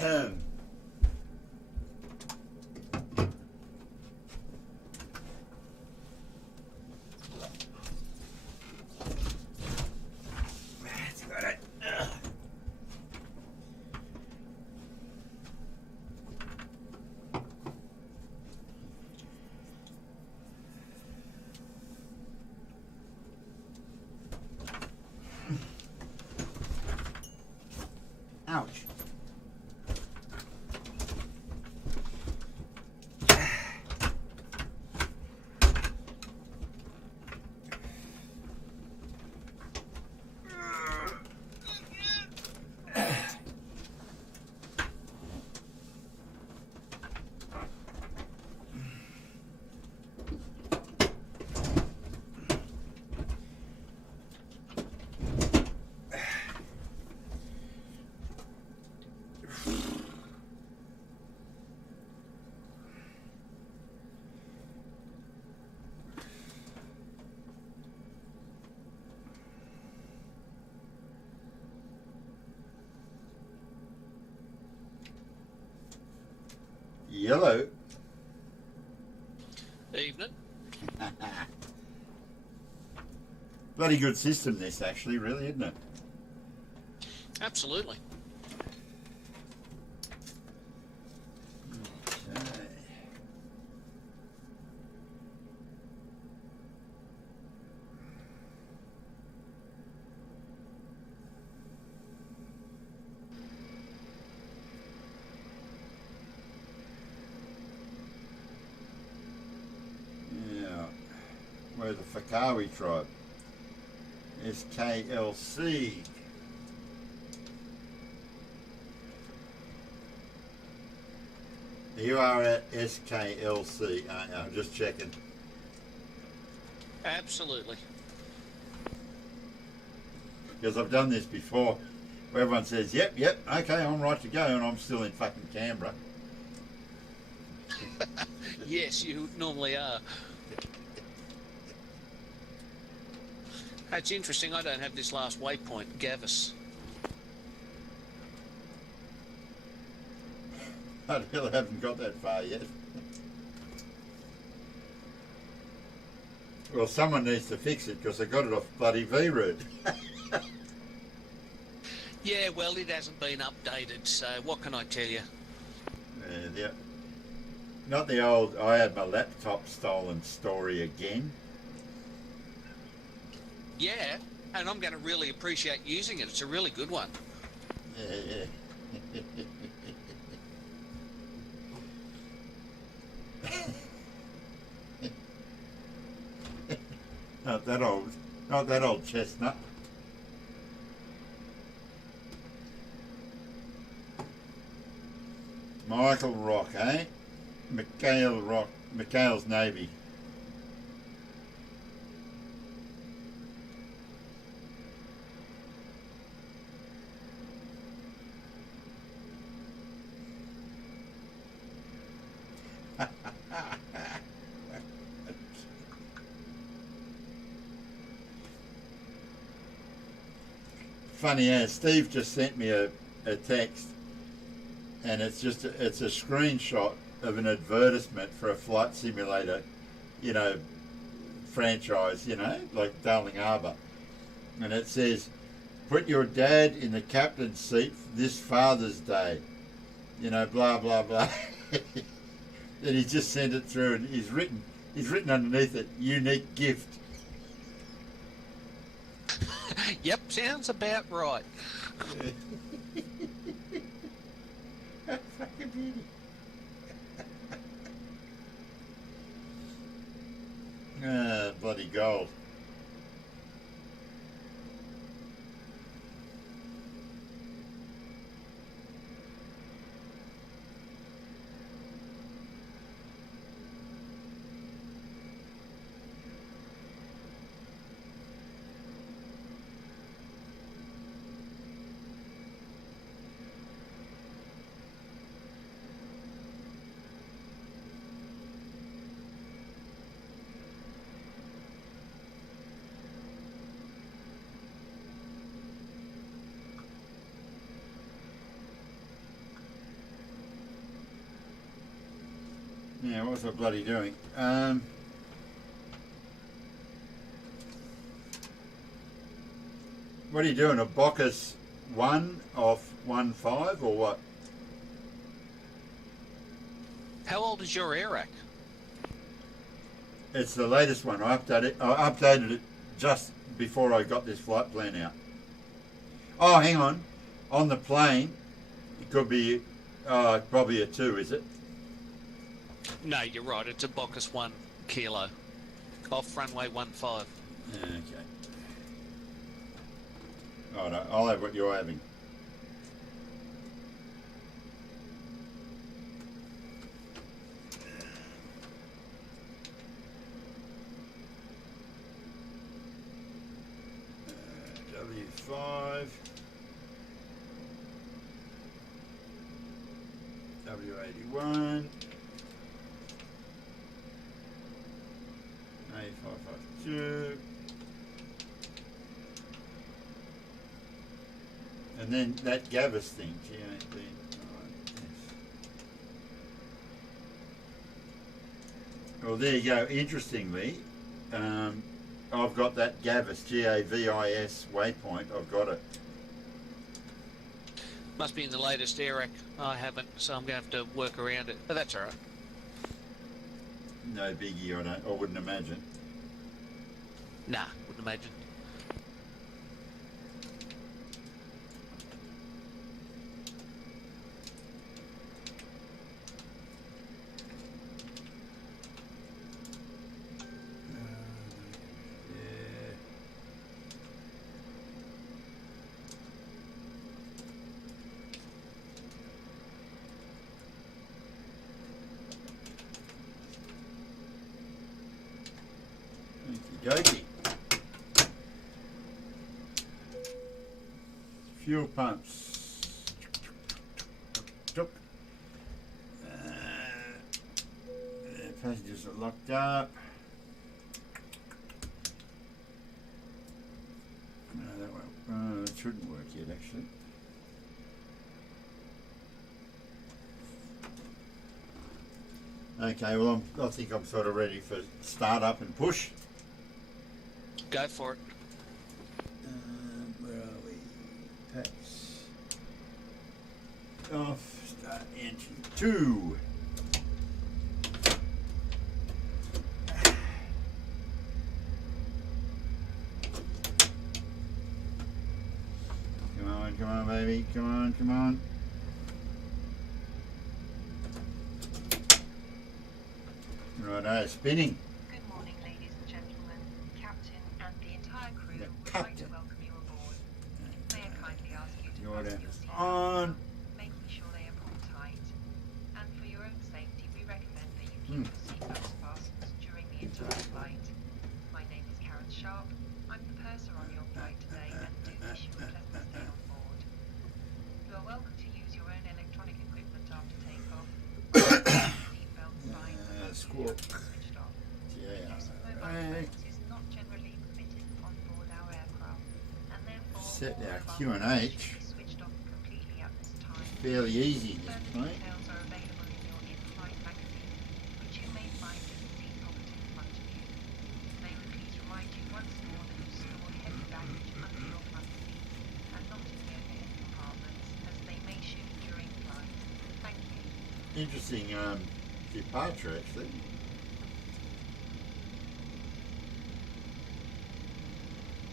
That's got it. Ouch. Yellow. Evening. Bloody good system this actually, really, isn't it? Absolutely. Okay. Yeah. Where's the Fakawi tribe? SKLC. You are at SKLC, aren't you? I'm just checking. Absolutely. Because I've done this before, where everyone says, yep, okay, I'm right to go, and I'm still in fucking Canberra. Yes, you normally are. It's interesting, I don't have this last waypoint, Gavis. I really haven't got that far yet. Well, someone needs to fix it because I got it off bloody V-Route. Yeah, well, it hasn't been updated, so what can I tell you? Yeah, not the old, I had my laptop stolen story again. Yeah, and I'm going to really appreciate using it. It's a really good one. Yeah. Not that old chestnut. Michael Rock, eh? Mikhail Rock, Mikhail's Navy. Funny as Steve just sent me a text, and it's a screenshot of an advertisement for a flight simulator, franchise, like Darling Harbour, and it says, "Put your dad in the captain's seat this Father's Day," blah blah blah. And he just sent it through, and he's written underneath it, "Unique gift." Yep, sounds about right. Fucking beauty. Bloody gold. Yeah, what was I bloody doing? What are you doing? A Bockus 1 off 1.5 or what? How old is your air rack? It's the latest one. I updated it just before I got this flight plan out. Oh, hang on. On the plane, it could be probably a 2, is it? No, you're right. It's a Bockus 1 kilo. Off runway 15. Yeah, okay. Right, I'll have what you're having. W5. W81. A552. And then that Gavis thing, G18. Right, yes. Well, there you go. Interestingly, I've got that Gavis, Gavis waypoint. I've got it. Must be in the latest air rack. I haven't, so I'm going to have to work around it. But that's all right. No biggie, I wouldn't imagine. Nah, wouldn't imagine. Okey-dokey. Fuel pumps. Passengers are locked up. No, that won't. It shouldn't work yet, actually. Okay, well, I think I'm sort of ready for start up and push. Go for it. Where are we? Pats. Off. Start engine 2. Come on, baby. Come on. Righto, spinning. Good morning, ladies and gentlemen. Captain and the entire crew The would like captain. to welcome you aboard. May I kindly ask you to Order fasten your seatbelts, on. making sure they are pulled tight. And for your own safety, we recommend that you keep your seatbelts fastened during the entire flight. My name is Karen Sharp. I'm the purser on your flight today and do wish you a pleasant stay on board. You are welcome to use your own electronic equipment after takeoff. Seatbelt signs and buttons squawk. are switched off. Yeah. Use of mobile phones is not generally permitted on board our aircraft, and therefore Set all our mobile Q and phones H. should be switched off completely at this time. Fairly easy, this Further plane. details are available in your in-flight magazine, which you may find in the seat pocket in front of you. May we please remind you once more that you store heavy baggage under your front seat and not in the overhead compartments, as they may shift during flight. Thank you. Interesting departure, actually.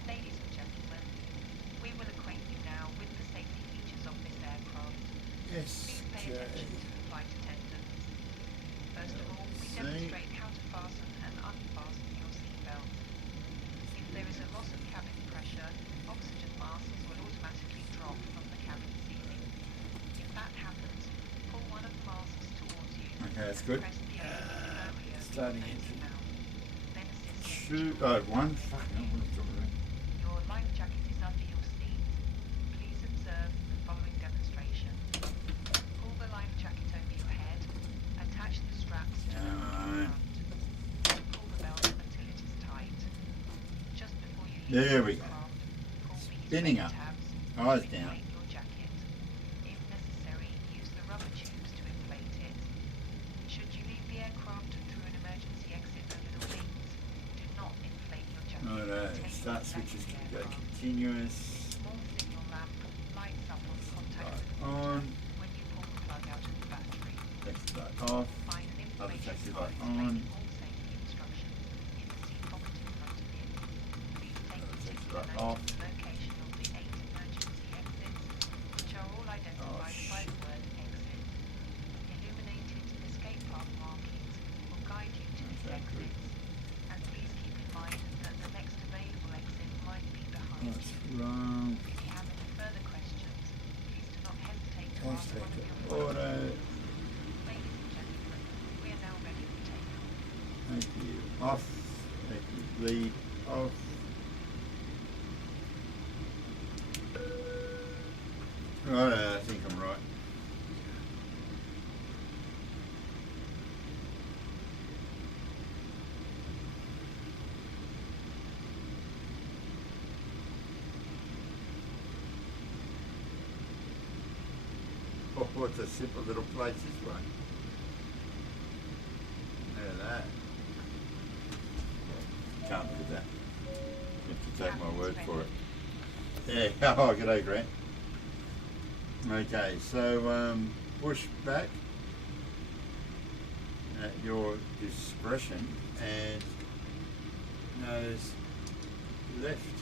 Ladies and gentlemen, we will acquaint you now with the safety features of this aircraft. Yes. Please pay attention to the flight attendants. First of all, we demonstrate how to fasten and unfasten your seatbelt. If there is a loss of cabin pressure, oxygen masks will automatically drop from the cabin ceiling. If that happens, pull one of the masks towards you. Okay, that's good. Press the firmly over Starting your engine. mouth. Then assist Two, one. Fuck, I don't want to talk about it. Your life jacket is under your seat. Please observe the following demonstration. Pull the life jacket over your head. Attach the straps to the Alright. front. Pull the belt until it is tight. Just before you leave There the we go. aircraft, pull these Spinning red up. tabs to Eyes inflate down. your jacket. If necessary, use the rubber tubes to inflate it. Should you leave the aircraft Start switches can go continuous. Small signal lamp lights up on contact Light with on. when you pull the plug out of the battery. Taxi light off. Find an Other information taxi card light on. explaining all safety instructions in the seat pocket in front of you. Please take Other taxi particular light note off. of the location of the 8 emergency exits, which are all identified by the word exit. Illuminated escape path markings will guide you to these exits, and please keep in mind that the next available exit might be behind That's you. wrong. If you have any further questions, please do not hesitate to ask one of Hashtag your auto. Ladies and gentlemen, we are now ready for takeoff. Thank you. Off. Thank you. Lead off. Right, I think I'm right. Oh, it's a simple little place, this one. Look at that. Can't do that. You have to take my word for it. Yeah, oh, g'day, Grant. Okay, so push back at your discretion and nose left.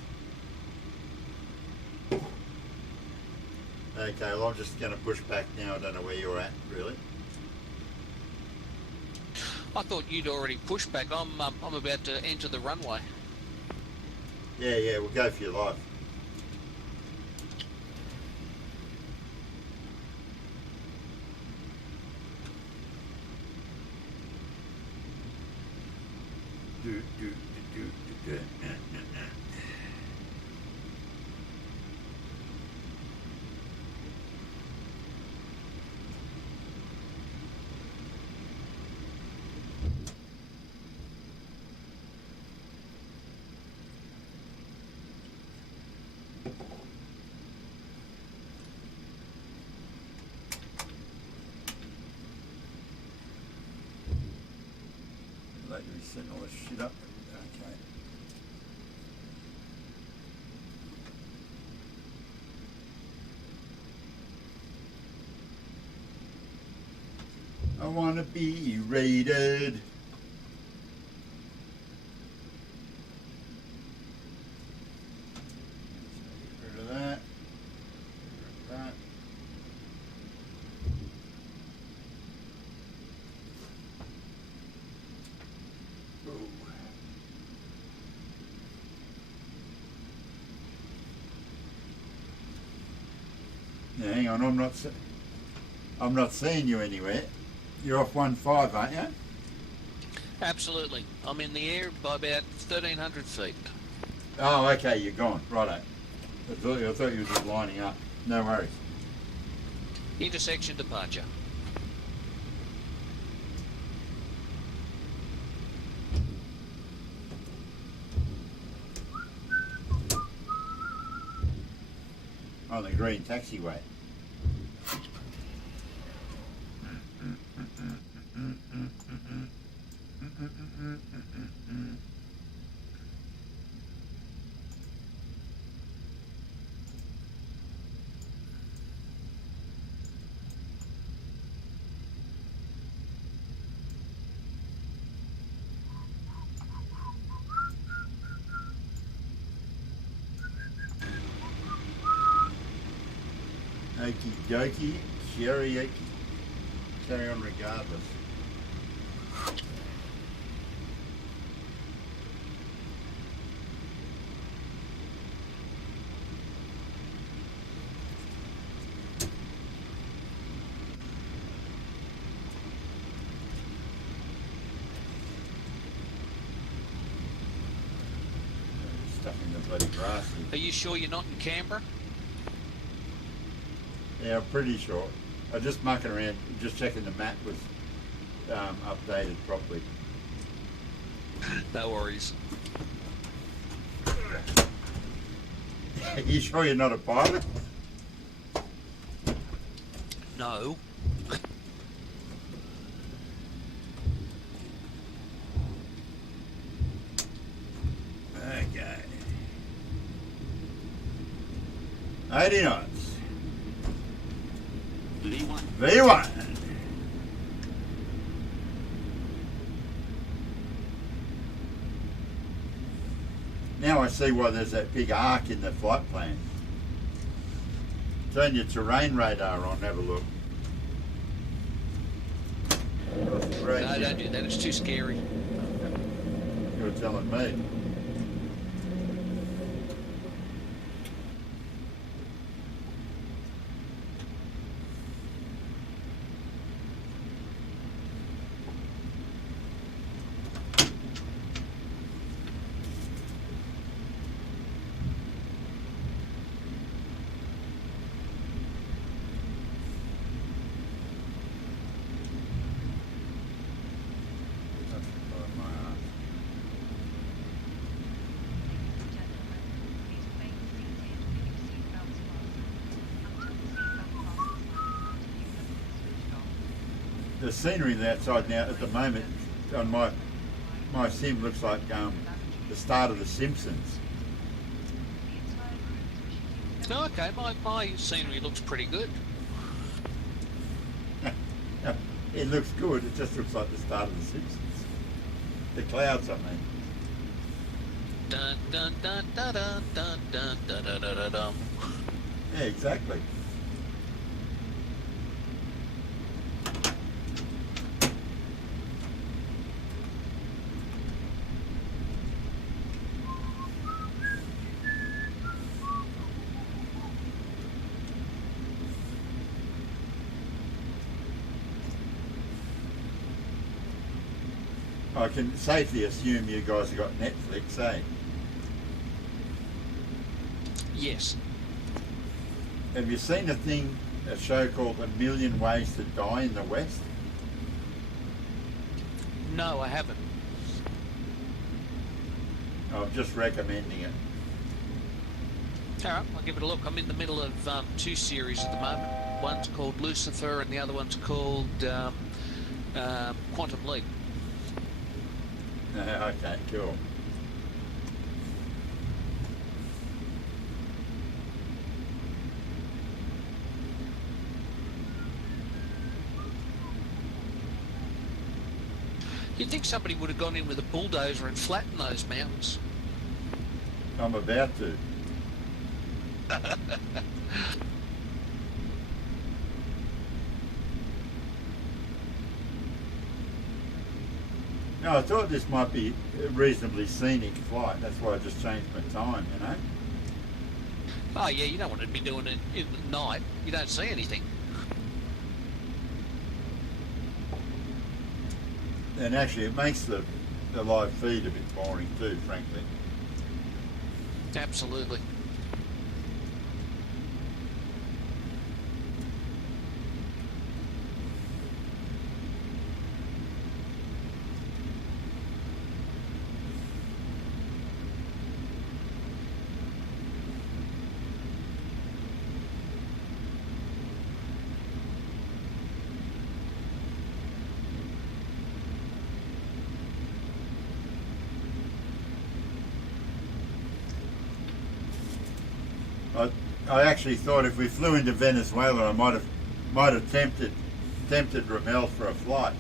Okay, well, I'm just going to push back now. I don't know where you're at, really. I thought you'd already pushed back. I'm about to enter the runway. Yeah, we'll go for your life. Do. Let you set all this shit up. Okay. I want to be rated. Get rid of that. Get rid of that. Now, hang on, I'm not seeing you anywhere. You're off 1.5, aren't you? Absolutely. I'm in the air by about 1,300 feet. Oh, okay, you're gone. Righto. I thought you were just lining up. No worries. Intersection departure. On the green taxiway. Okie dokie, karaoke. Carry on regardless. Stuck in the bloody grass. Are you sure you're not in Canberra? Yeah, I'm pretty sure. I was just mucking around, just checking the map was updated properly. No worries. Are you sure you're not a pilot? No. Okay. 80 knots. V1. V1. Now I see why there's that big arc in the flight plan. Turn your terrain radar on, have a look. No, don't do that. It's too scary. You're telling me. Gentlemen, please remain seated with your seatbelts fastened until the seatbelt fasteners have been switched off. The scenery outside now at the moment on my sim looks like the start of The Simpsons. The entire crew is wishing you the best. No, okay, my scenery looks pretty good. It looks good, it just looks like the start of The Simpsons. The clouds, I mean. Dun dun dun dun dun dun dun dun dun dun dun dun. Yeah, exactly. I can safely assume you guys have got Netflix, eh? Yes. Have you seen a show called A Million Ways to Die in the West? No, I haven't. I'm just recommending it. All right, I'll give it a look. I'm in the middle of two series at the moment. One's called Lucifer, and the other one's called Quantum Leap. Okay, cool. You'd think somebody would have gone in with a bulldozer and flattened those mountains. I'm about to. No, I thought this might be a reasonably scenic flight. That's why I just changed my time, you know? Oh yeah, you don't want to be doing it in the night. You don't see anything. And actually it makes the live feed a bit boring too, frankly. Absolutely. I actually thought if we flew into Venezuela, I might have tempted Ramel for a flight.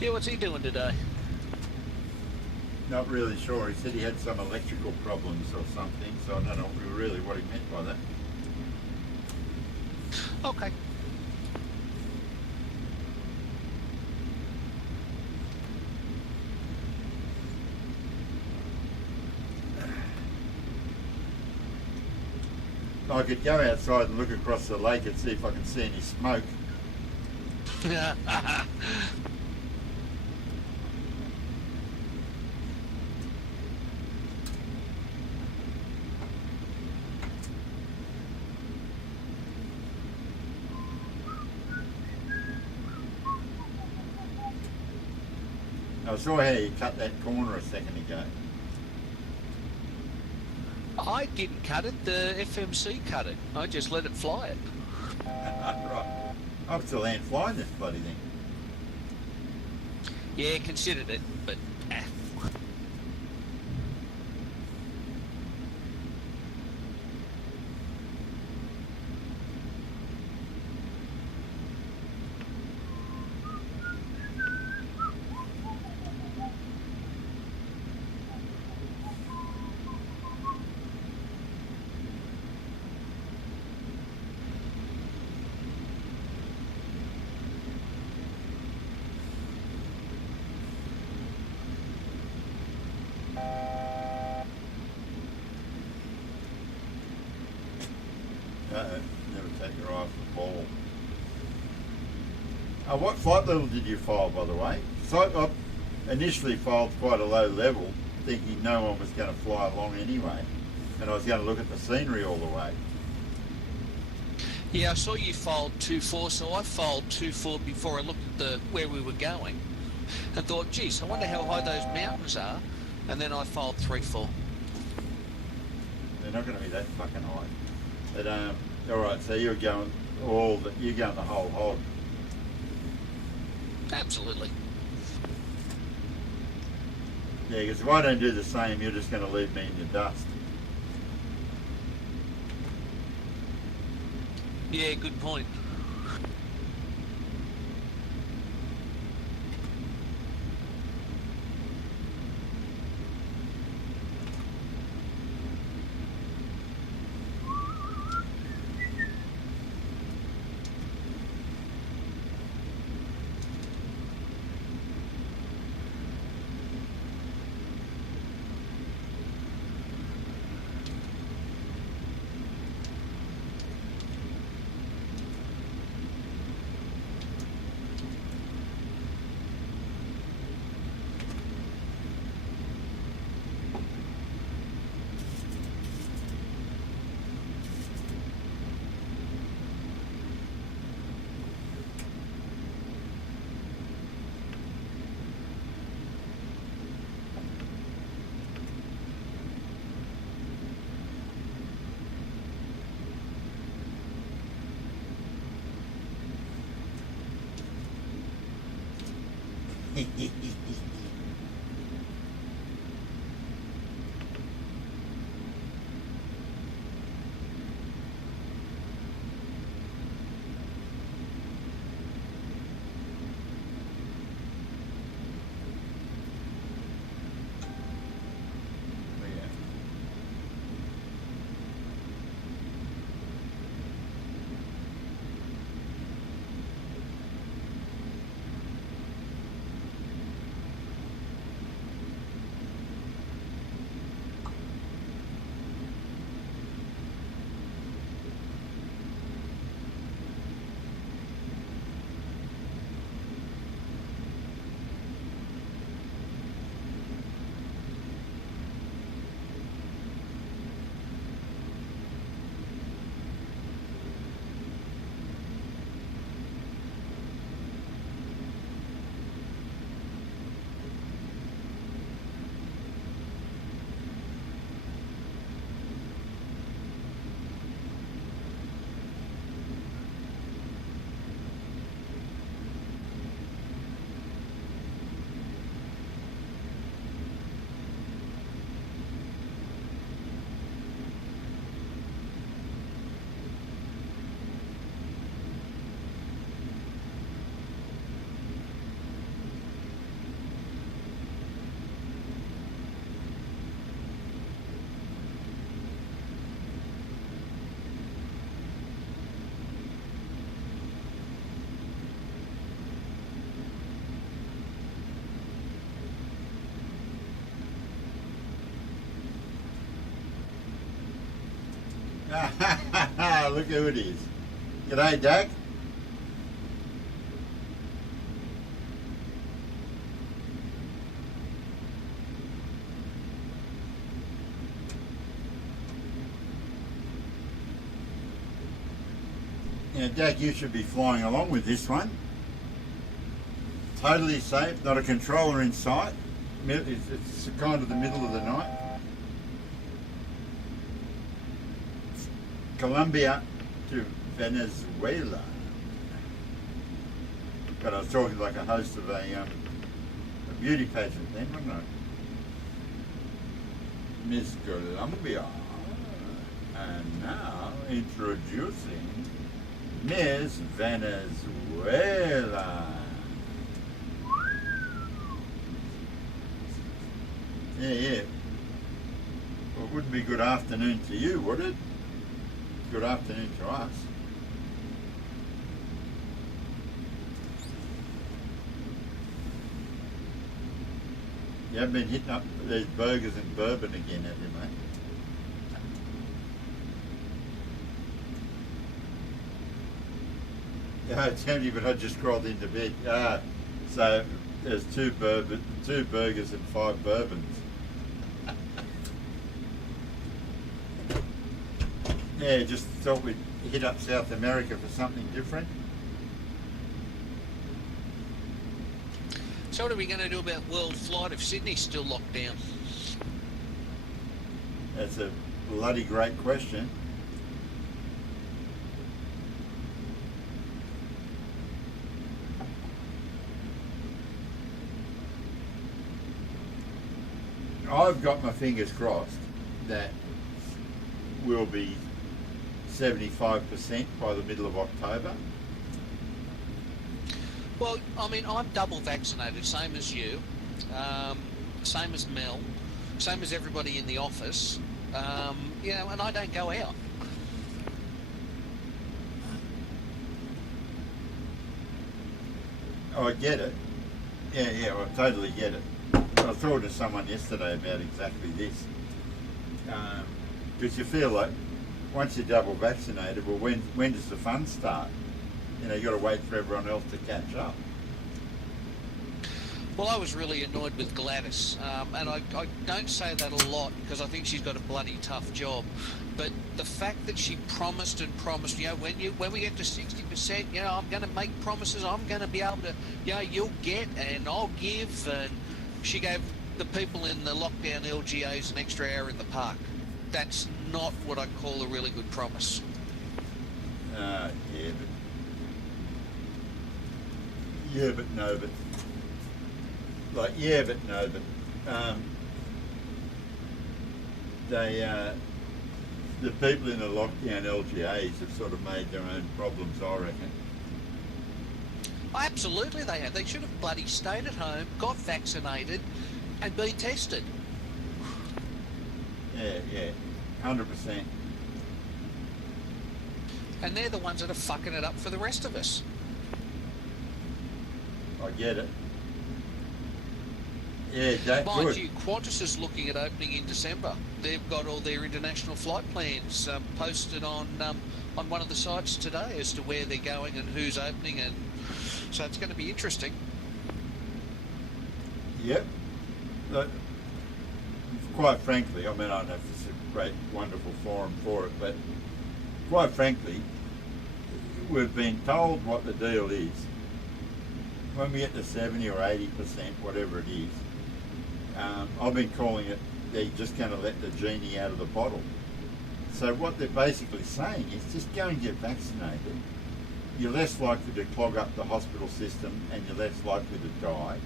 Yeah, what's he doing today? Not really sure. He said he had some electrical problems or something, so I don't know really what he meant by that. Okay. I could go outside and look across the lake and see if I can see any smoke. I saw how you cut that corner a second ago. I didn't cut it, the FMC cut it. I just let it fly it. Right. I'm still land flying this bloody thing. Yeah, considered it, but Never take your eye off the ball. What flight level did you file, by the way? So I initially filed quite a low level, thinking no one was going to fly along anyway, and I was going to look at the scenery all the way. Yeah, I saw you filed 2-4, so I filed 2-4 before I looked at where we were going, and thought, geez, I wonder how high those mountains are, and then I filed 3-4. They're not going to be that fucking high. But all right, so you're going the whole hog. Absolutely. Yeah, because if I don't do the same, you're just going to leave me in the dust. Yeah, good point. Look who it is. G'day, Dak. Yeah, Dak, you should be flying along with this one. Totally safe, not a controller in sight. It's kind of the middle of the night. Colombia to Venezuela. But I was talking like a host of a beauty pageant then, wasn't I? Miss Colombia. And now introducing Miss Venezuela. Yeah. Well, it wouldn't be good afternoon to you, would it? Good afternoon to us. You haven't been hitting up these burgers and bourbon again, have you, mate? Yeah, it's empty, but I just crawled into bed. So there's two burgers and 5 bourbons. Yeah, just thought we'd hit up South America for something different. So what are we going to do about World Flight if Sydney's still locked down? That's a bloody great question. I've got my fingers crossed that we'll be 75% by the middle of October. Well, I mean, I'm double vaccinated, same as you, same as Mel, same as everybody in the office, you know, and I don't go out. Oh, I get it. Yeah, I totally get it. I was talking to someone yesterday about exactly this. Because you feel like once you're double vaccinated, well, when does the fun start? You know, you got to wait for everyone else to catch up. Well, I was really annoyed with Gladys, and I don't say that a lot because I think she's got a bloody tough job. But the fact that she promised and promised, you know, when we get to 60%, you know, I'm going to make promises. I'm going to be able to, you know, you'll get and I'll give. And she gave the people in the lockdown LGAs an extra hour in the park. That's not what I call a really good promise. Yeah, but no, but like the people in the lockdown LGAs have sort of made their own problems, I reckon. Absolutely they have. They should have bloody stayed at home, got vaccinated and been tested. Yeah, 100%. And they're the ones that are fucking it up for the rest of us. I get it. Yeah, that's Mind good. you, Qantas is looking at opening in December. They've got all their international flight plans posted on one of the sites today as to where they're going and who's opening, and so it's going to be interesting. Yep. Look, quite frankly, I mean, I don't know if it's a great, wonderful forum for it, but quite frankly, we've been told what the deal is. When we get to 70 or 80%, whatever it is, I've been calling it, they're just going to let the genie out of the bottle. So what they're basically saying is just go and get vaccinated. You're less likely to clog up the hospital system, and you're less likely to die,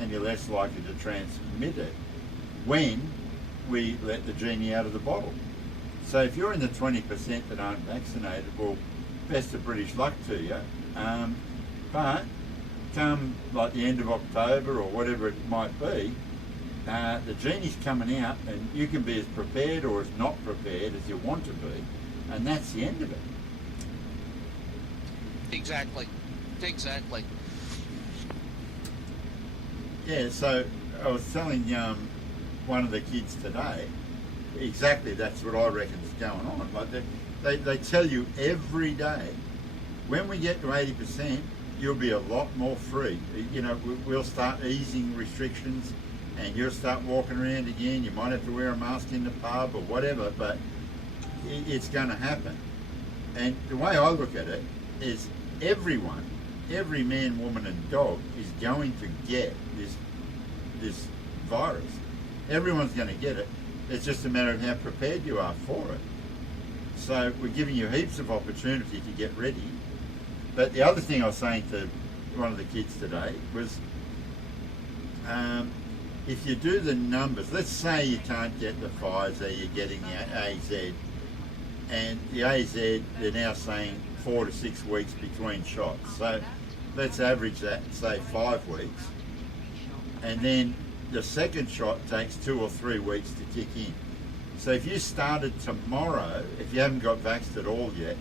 and you're less likely to transmit it when we let the genie out of the bottle. So if you're in the 20% that aren't vaccinated, well, best of British luck to you. But come like the end of October or whatever it might be, the genie's coming out, and you can be as prepared or as not prepared as you want to be, and that's the end of it. Exactly. Yeah, so I was telling one of the kids today, exactly that's what I reckon is going on. Like they tell you every day, when we get to 80%, you'll be a lot more free. You know, we'll start easing restrictions, and you'll start walking around again. You might have to wear a mask in the pub or whatever, but it's going to happen. And the way I look at it is everyone, every man, woman and dog is going to get this virus. Everyone's going to get it. It's just a matter of how prepared you are for it. So we're giving you heaps of opportunity to get ready. But the other thing I was saying to one of the kids today was, if you do the numbers, let's say you can't get the Pfizer, you're getting the AZ, and the AZ, they're now saying 4 to 6 weeks between shots. So let's average that, say 5 weeks. And then the second shot takes 2 or 3 weeks to kick in. So if you started tomorrow, if you haven't got vaxxed at all yet,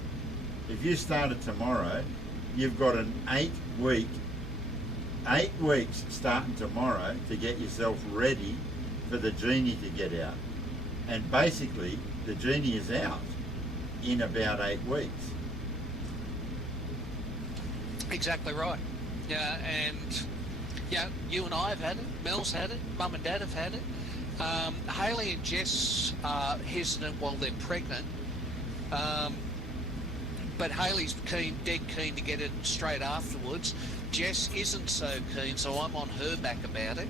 if you started tomorrow, you've got an 8 weeks starting tomorrow to get yourself ready for the genie to get out. And basically, the genie is out in about 8 weeks. Exactly right. Yeah, and yeah, you and I have had it. Mel's had it. Mum and Dad have had it. Hayley and Jess are hesitant while they're pregnant, but Hayley's dead keen to get it straight afterwards. Jess isn't so keen, so I'm on her back about it.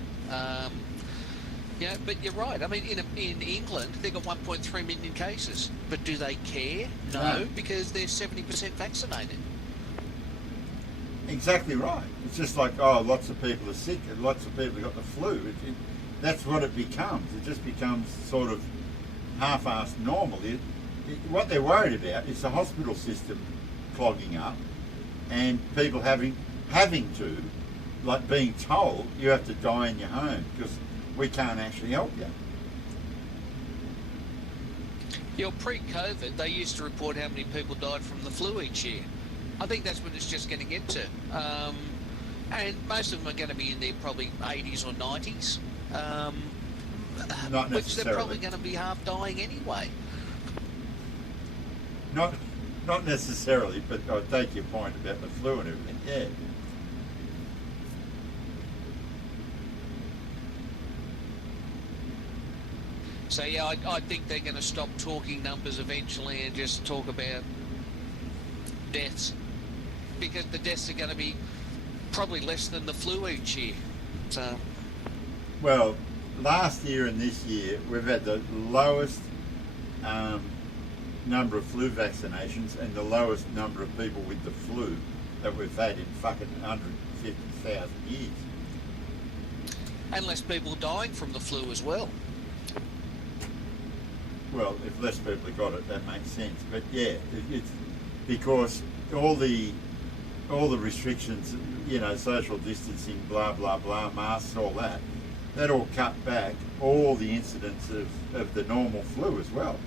Yeah, but you're right. I mean, in England, they've got 1.3 million cases, but do they care? No, because they're 70% vaccinated. Exactly right. It's just like, oh, lots of people are sick and lots of people have got the flu. That's what it becomes. It just becomes sort of half-assed normal. What they're worried about is the hospital system clogging up and people having to, like being told, you have to die in your home because we can't actually help you. Yeah, pre-COVID, they used to report how many people died from the flu each year. I think that's what it's just going to get to. And most of them are going to be in their probably 80s or 90s. Not necessarily. Which they're probably going to be half dying anyway. Not necessarily, but I take your point about the flu and everything. Yeah. So yeah, I think they're going to stop talking numbers eventually and just talk about deaths, because the deaths are going to be probably less than the flu each year. So, well, last year and this year we've had the lowest number of flu vaccinations and the lowest number of people with the flu that we've had in fucking 150,000 years. And less people dying from the flu as well. Well, if less people have got it, that makes sense. But yeah, it's because all the restrictions, you know, social distancing, blah blah blah, masks, all that all cut back all the incidents of the normal flu as well,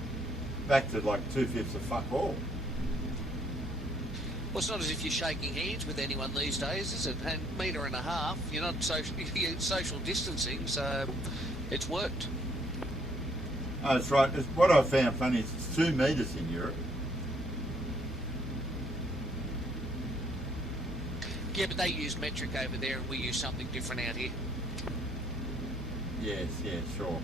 back to like 2/5 of fuck all. Well, it's not as if you're shaking hands with anyone these days, is it? And metre and a half, you're not social distancing, so it's worked. Oh, that's right. What I found funny is it's 2 metres in Europe. Yeah, but they use metric over there and we use something different out here. Yes, yeah, sure.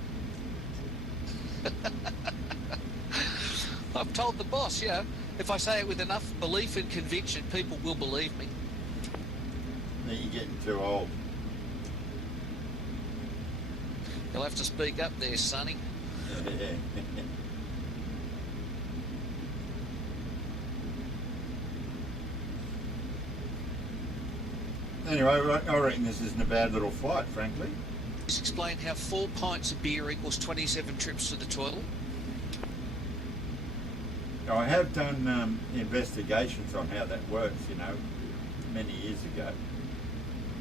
I've told the boss, yeah, if I say it with enough belief and conviction, people will believe me. Now you're getting too old. You'll have to speak up there, Sonny. Yeah. Anyway, I reckon this isn't a bad little flight, frankly. Just explain how 4 pints of beer equals 27 trips to the toilet. I have done investigations on how that works, you know, many years ago,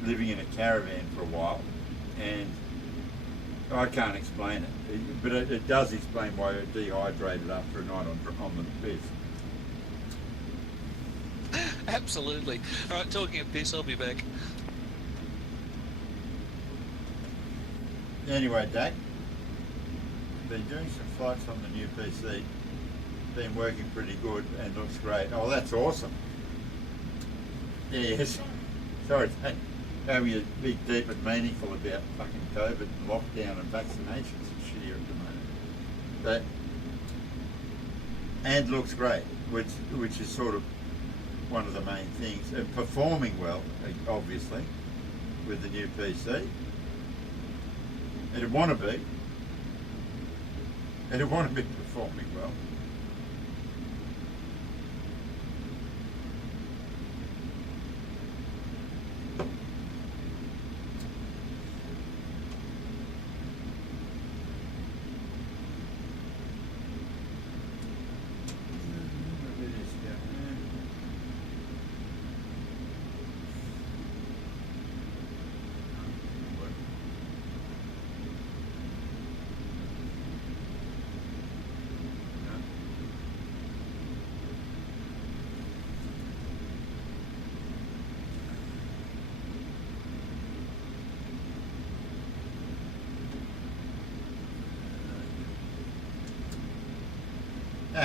living in a caravan for a while, and I can't explain it, but it does explain why you're dehydrated after a night on the piss. Absolutely. All right, talking of piss, I'll be back. Anyway, Dak, been doing some flights on the new PC, been working pretty good and looks great. Oh, that's awesome. Yes. Sorry, Dak. Having a big, deep and meaningful about fucking COVID and lockdown and vaccinations and shit here at the moment. But, and looks great, which is sort of one of the main things. And performing well, obviously, with the new PC. It'd want to be. It'd want to be performing well.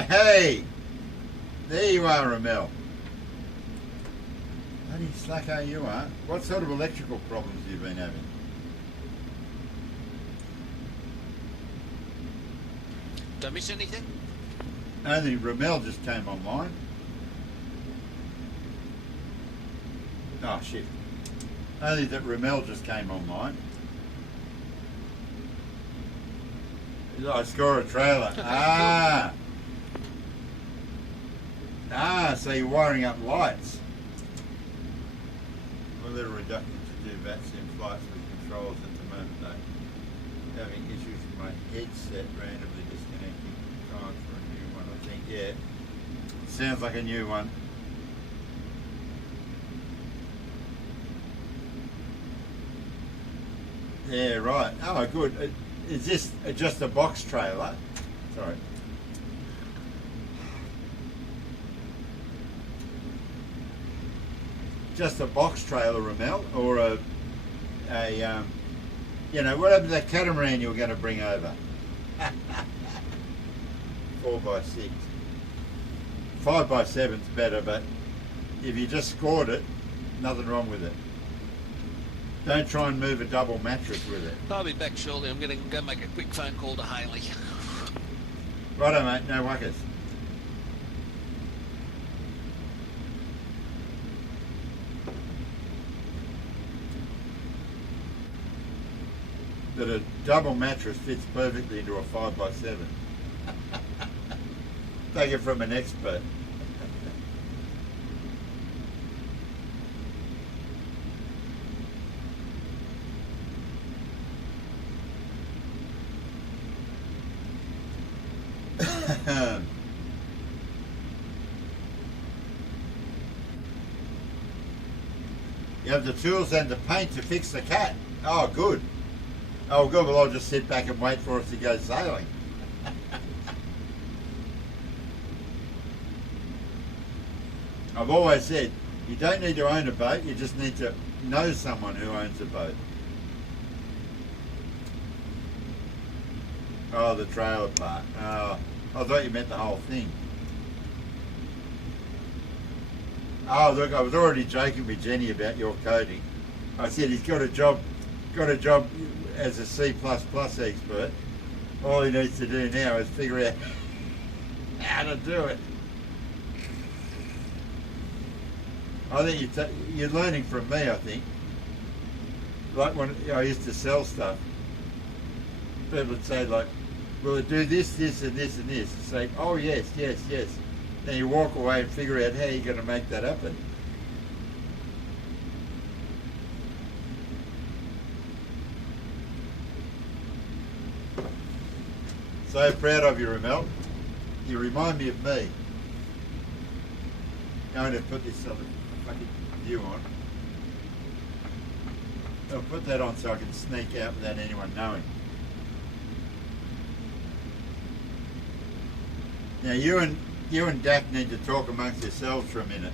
Hey, there you are, Ramel. Bloody slacko you are. What sort of electrical problems have you been having? Did I miss anything? Only Ramel just came online. Oh shit. Only that Ramel just came online. I score a trailer. So you're wiring up lights. A little reductant to do VATs in flights with controls at the moment though. Having issues with my headset randomly disconnecting. Time for a new one, I think. Yeah. Sounds like a new one. Yeah, right. Oh, good. Is this just a box trailer? Sorry. Just a box trailer, Ramel, or a you know, what happened to that catamaran you were going to bring over? 4x6. 5x7's better, but if you just scored it, nothing wrong with it. Don't try and move a double mattress with it. I'll be back shortly. I'm going to go make a quick phone call to Haley. Righto, mate. No wuckers. That a double mattress fits perfectly into a 5x7. Take it from an expert. You have the tools and the paint to fix the cat. Oh, good. Oh, good. Well, I'll just sit back and wait for us to go sailing. I've always said, you don't need to own a boat, you just need to know someone who owns a boat. Oh, the trailer part. Oh, I thought you meant the whole thing. Oh, look, I was already joking with Jenny about your coding. I said he's got a job as a C++ expert. All he needs to do now is figure out how to do it. I think you're learning from me, I think. Like when I used to sell stuff, people would say like, will it do this, this and this and this? And say, oh yes, yes, yes. Then you walk away and figure out how you're going to make that happen. So proud of you, Ramel. You remind me of me. Going to put this other fucking view on. I'll put that on so I can sneak out without anyone knowing. Now you and Dak need to talk amongst yourselves for a minute.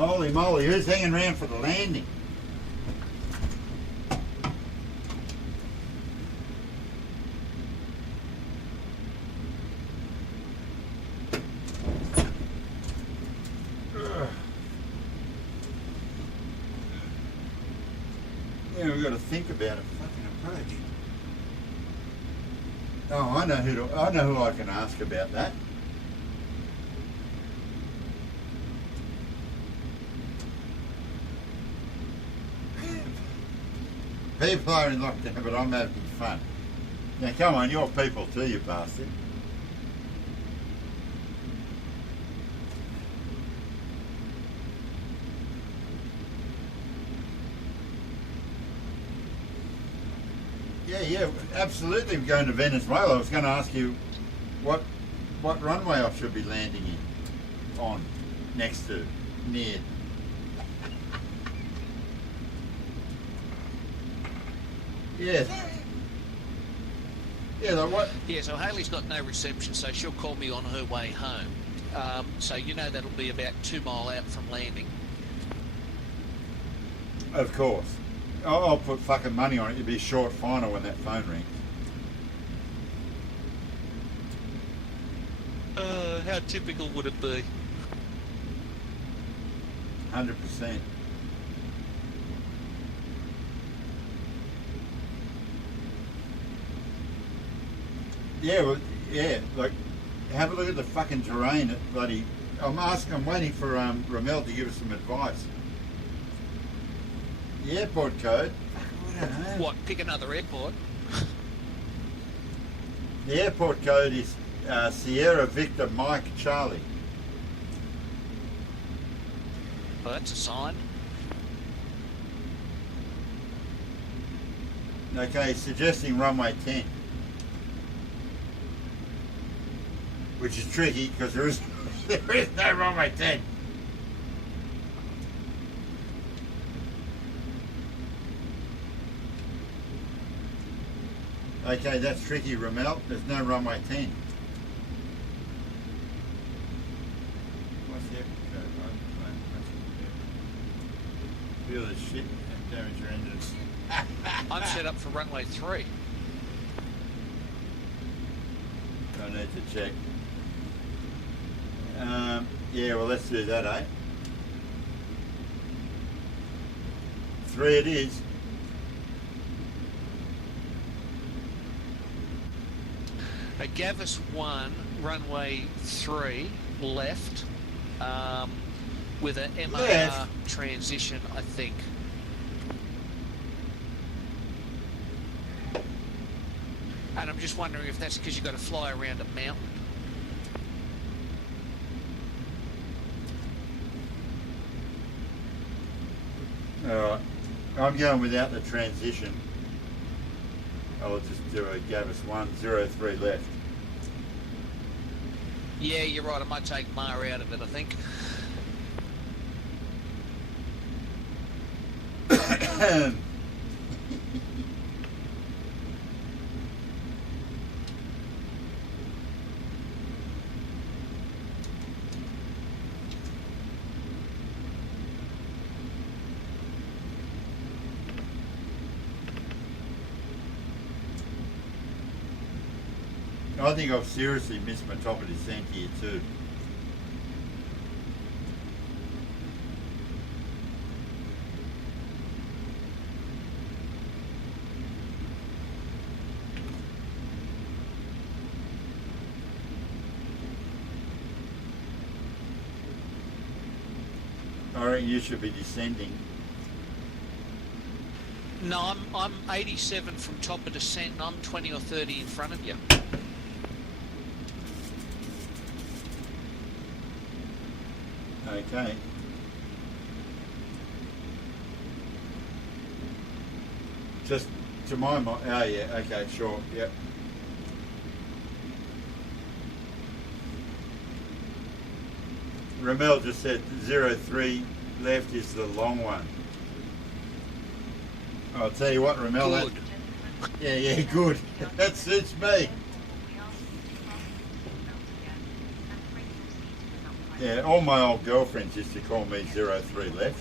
Holy moly, who's hanging around for the landing? Yeah, we've got to think about a fucking approach. Oh, I know who I can ask about that. People are in lockdown, but I'm having fun. Now, come on, you're people too, you bastard. Yeah, absolutely. We're going to Venezuela. I was going to ask you what runway I should be landing on, next to, near. Yeah. Yeah, like what? Yeah, so Hayley's got no reception, so she'll call me on her way home. So you know that'll be about 2 mile out from landing. Of course. I'll put fucking money on it. You'll be a short final when that phone rings. How typical would it be? 100%. Yeah, well, yeah, like, have a look at the fucking terrain at bloody... I'm waiting for Ramel to give us some advice. The airport code? I don't know. What, pick another airport? The airport code is Sierra Victor Mike Charlie. Well, that's a sign. Okay, suggesting runway 10. Which is tricky because there is no runway 10. Okay, that's tricky, Ramel. There's no runway 10. What's the episode? Feel the shit and damage your engines. I'm set up for runway 3. I need to check. Yeah, well, let's do that, eh? 3 it is. Gavis 1, runway 3, left, with an MAR Left? transition, I think. And I'm just wondering if that's because you've got to fly around a mountain. Alright, I'm going without the transition. I'll just do a Gavis 103 left. Yeah, you're right, I might take Mar out of it, I think. I think I've seriously missed my top of descent here too. I reckon you should be descending. No, I'm 87 from top of descent and I'm 20 or 30 in front of you. Okay. Just to my mind. Oh yeah. Okay. Sure. Yep. Ramel just said 03 left is the long one. I'll tell you what, Ramel. Good. Yeah, good. That suits me. Yeah, all my old girlfriends used to call me 03 left. Your electronic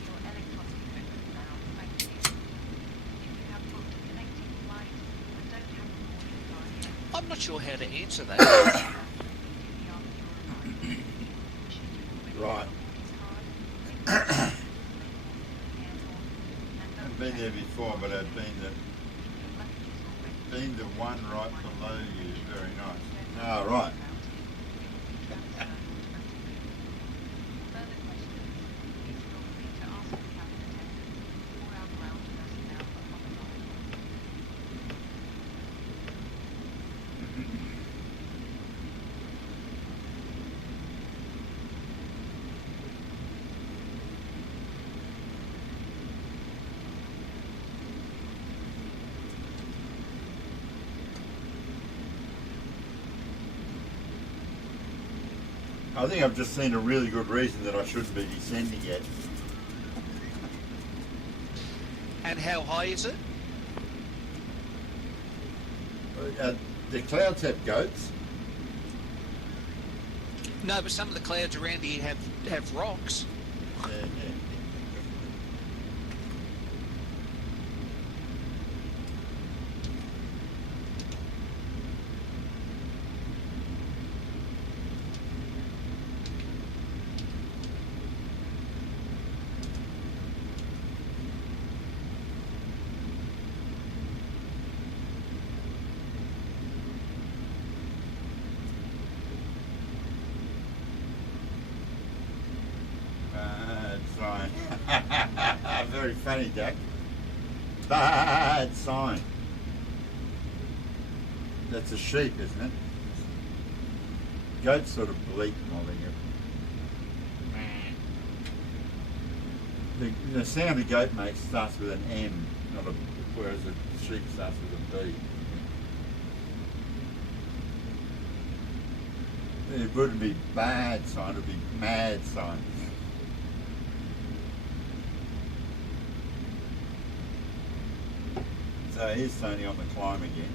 equipment now. Thank you. If you have booked a connecting flight and don't have a boarding card yet, I'm not sure how to answer that. immediately after your arrival. Should you already Right. have a boarding card, make I've been there before, but I've been the one right below you. Very nice. Ah, right. Further questions, please feel free to ask the cabin attendant or our ground personnel upon arrival. I think I've just seen a really good reason that I shouldn't be descending yet. And how high is it? The clouds have goats. No, but some of the clouds around here have rocks. Yeah, yeah. Bad sign. Very funny, Jack. Bad sign. That's a sheep, isn't it? Goats sort of bleat more than you. The sound a goat makes starts with an M, not a, whereas a sheep starts with a B. It wouldn't be bad sign, it would be mad sign. So here's Tony on the climb again.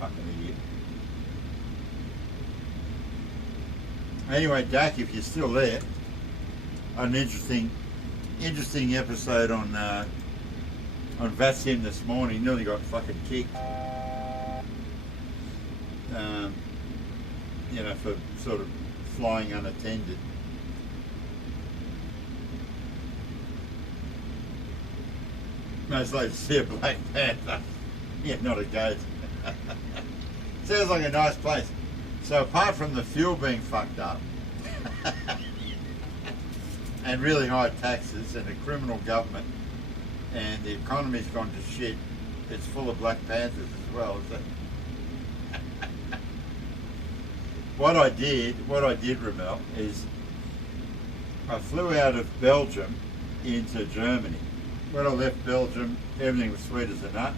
Fucking idiot. Anyway, Dak, if you're still there, an interesting episode on Vasim this morning. Nearly got fucking kicked. You know, for sort of flying unattended. Most like to see a Black Panther. Yeah, not a goat. Sounds like a nice place. So apart from the fuel being fucked up and really high taxes and a criminal government and the economy's gone to shit, it's full of Black Panthers as well. So what I did, Ramel, is I flew out of Belgium into Germany. When I left Belgium, everything was sweet as a nut.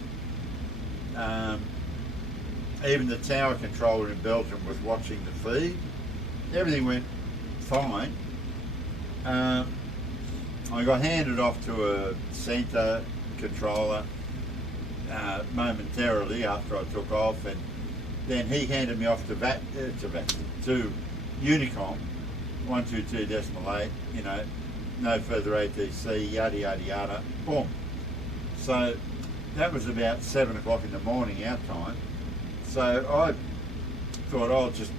Even the tower controller in Belgium was watching the feed. Everything went fine. I got handed off to a centre controller momentarily after I took off, and then he handed me off to Unicom 122.8. You know, no further ATC, yada yada yada. Boom. So that was about 7 o'clock in the morning our time. So I thought I'll just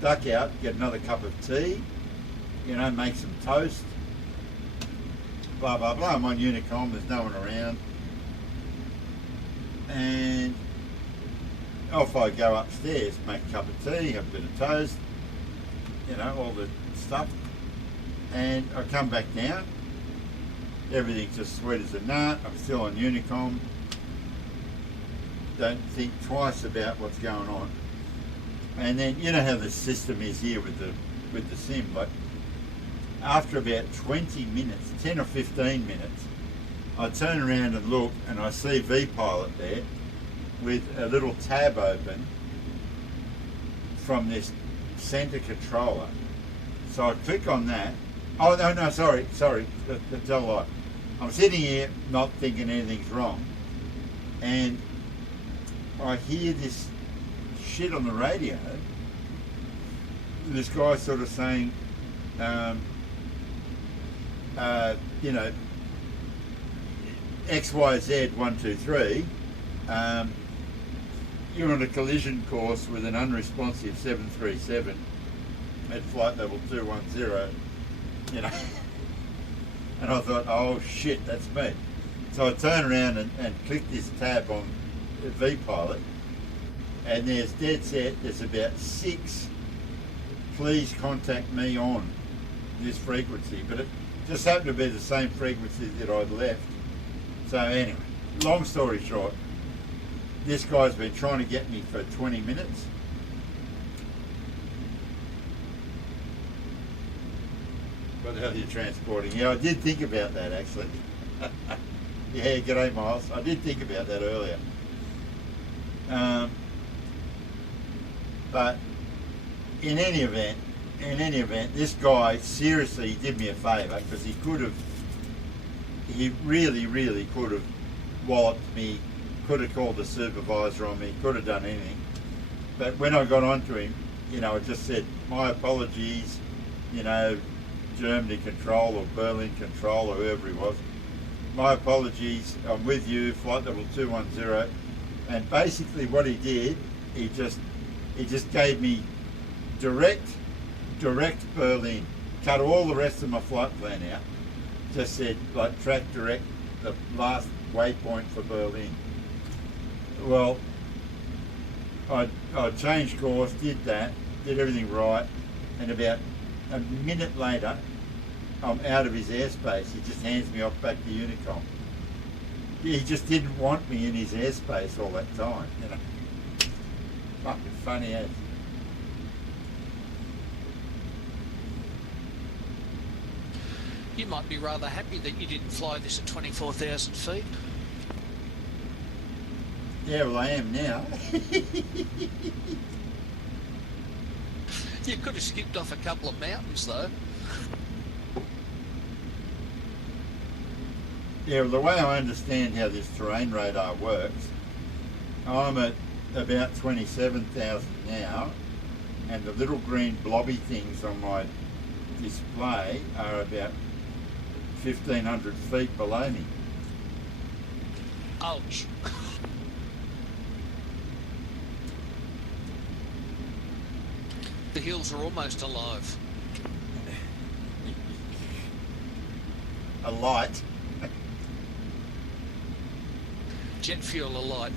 duck out, get another cup of tea, you know, make some toast, blah blah blah. I'm on Unicom, there's no one around, and off I go upstairs, make a cup of tea, have a bit of toast, you know, all the stuff, and I come back down. Everything's just sweet as a nut. I'm still on Unicom. Don't think twice about what's going on. And then you know how the system is here with the sim. Like after about 20 minutes, 10 or 15 minutes, I turn around and look, and I see V-Pilot there with a little tab open from this center controller. So I click on that. Oh no, sorry, that's a lie. I'm sitting here not thinking anything's wrong, and I hear this shit on the radio. This guy sort of saying, You know, XYZ 123, you're on a collision course with an unresponsive 737 at flight level 210, you know. And I thought, oh shit, that's me. So I turn around and click this tab on VPilot, and there's dead set, there's about 6 please contact me on this frequency, but it just happened to be the same frequency that I'd left. So anyway, long story short, this guy's been trying to get me for 20 minutes. What the hell are you transporting? Yeah, I did think about that actually. Yeah, g'day Miles. I did think about that earlier. But in any event, this guy seriously did me a favour, because he really could have walloped me, could have called the supervisor on me, could have done anything. But when I got onto him, you know, I just said, my apologies, you know, Germany Control or Berlin Control or whoever he was. My apologies, I'm with you, flight level 210. And basically what he did, he just gave me direct Berlin, cut all the rest of my flight plan out, just said like track direct, the last waypoint for Berlin. Well, I changed course, did that, did everything right, and about a minute later I'm out of his airspace. He just hands me off back to Unicom. He just didn't want me in his airspace all that time, you know. Fucking funny as. You might be rather happy that you didn't fly this at 24,000 feet. Yeah, well I am now. You could have skipped off a couple of mountains though. Yeah, well the way I understand how this terrain radar works, I'm at about 27,000 now, and the little green blobby things on my display are about 1,500 feet below me. Ouch. The hills are almost alive. A light. Jet fuel alight.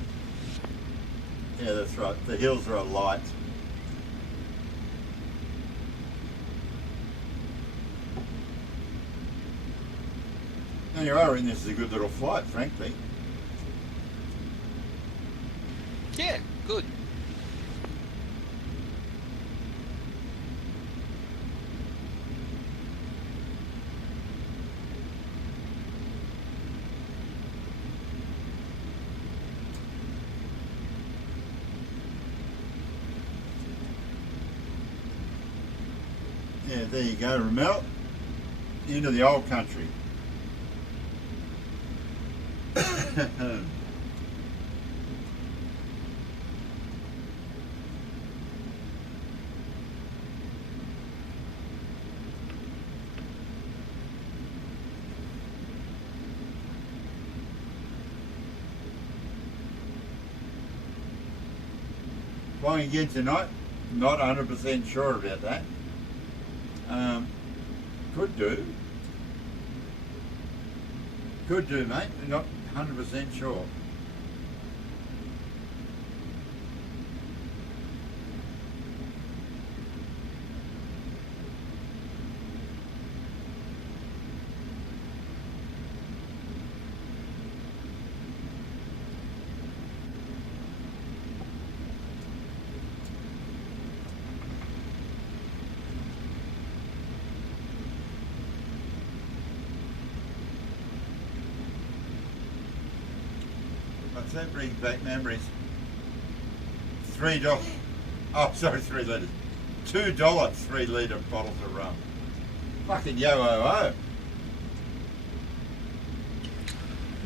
Yeah, that's right. The hills are alight. Now you are in this is a good little flight, frankly. Yeah, good. Yeah, there you go, Ramel. Into the old country. Flying again tonight? Not 100% sure about that. Could do. Could do, mate. Not 100% sure. That brings back memories. $3. Oh, sorry, 3 litres. $2 3-litre bottles of rum. Fucking yo-ho-ho.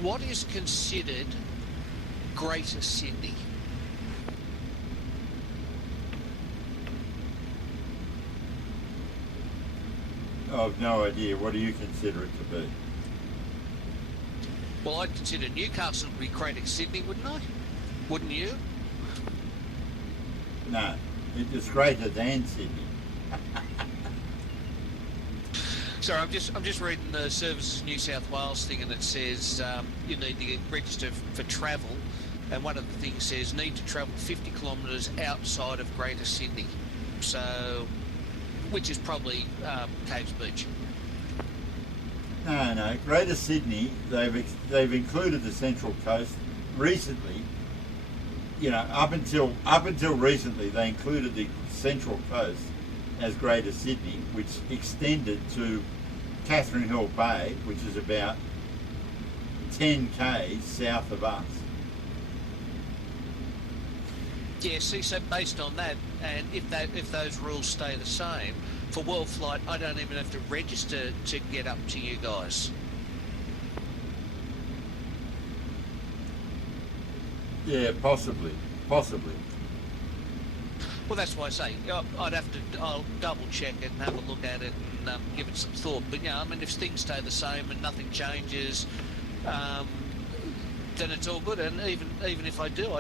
What is considered Greater Sydney? I've no idea. What do you consider it to be? Well, I'd consider Newcastle to be Greater Sydney, wouldn't I? Wouldn't you? No, it's greater than Sydney. Sorry, I'm just reading the Services New South Wales thing, and it says you need to get registered for travel, and one of the things says need to travel 50 kilometres outside of Greater Sydney, so which is probably Caves Beach. No. Greater Sydney, they've included the Central Coast recently. You know, up until recently, they included the Central Coast as Greater Sydney, which extended to Catherine Hill Bay, which is about 10 k's south of us. Yeah, see, so based on that, and if those rules stay the same, for World Flight, I don't even have to register to get up to you guys. Yeah, possibly. Well, that's why I say I'll double check it and have a look at it and give it some thought. But yeah, I mean, if things stay the same and nothing changes, then it's all good. And even if I do,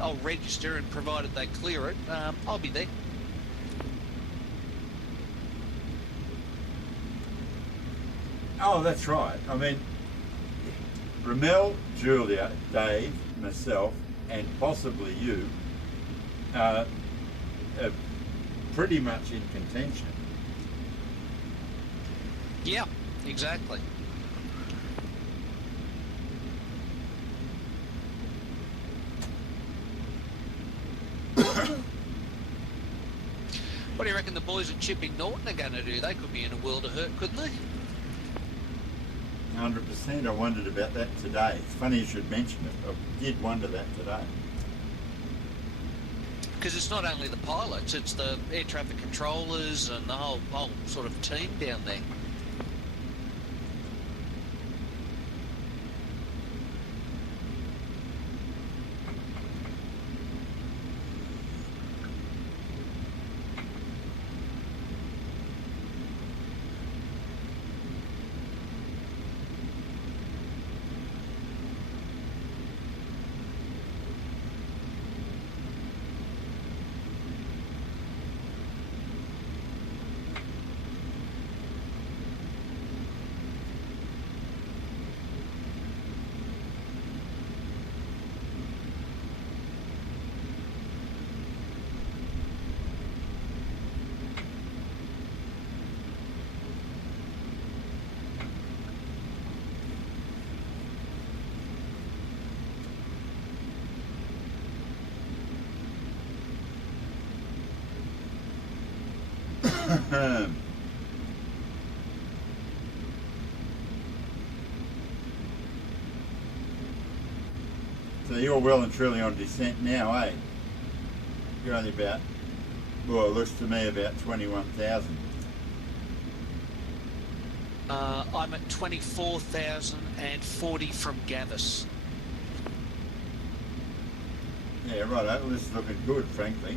I'll register, and provided they clear it, I'll be there. Oh, that's right. I mean, Ramel, Julia, Dave, myself, and possibly you are pretty much in contention. Yeah, exactly. What do you reckon the boys at Chipping Norton are going to do? They could be in a world of hurt, couldn't they? 100%. I wondered about that today. It's funny you should mention it. I did wonder that today. Because it's not only the pilots, it's the air traffic controllers and the whole sort of team down there. So you're well and truly on descent now, eh? You're only about, well, it looks to me about 21,000. I'm at 24,040 from Gavis. Yeah, right. Well, this is looking good, frankly.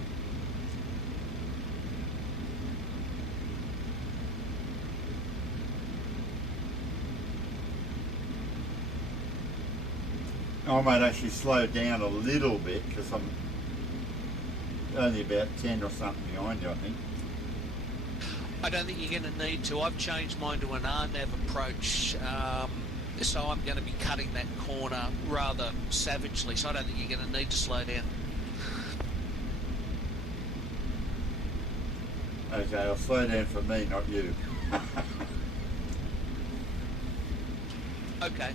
I might actually slow down a little bit because I'm only about 10 or something behind you, I think. I don't think you're going to need to. I've changed mine to an RNAV approach, so I'm going to be cutting that corner rather savagely, so I don't think you're going to need to slow down. Okay, I'll slow down for me, not you. Okay.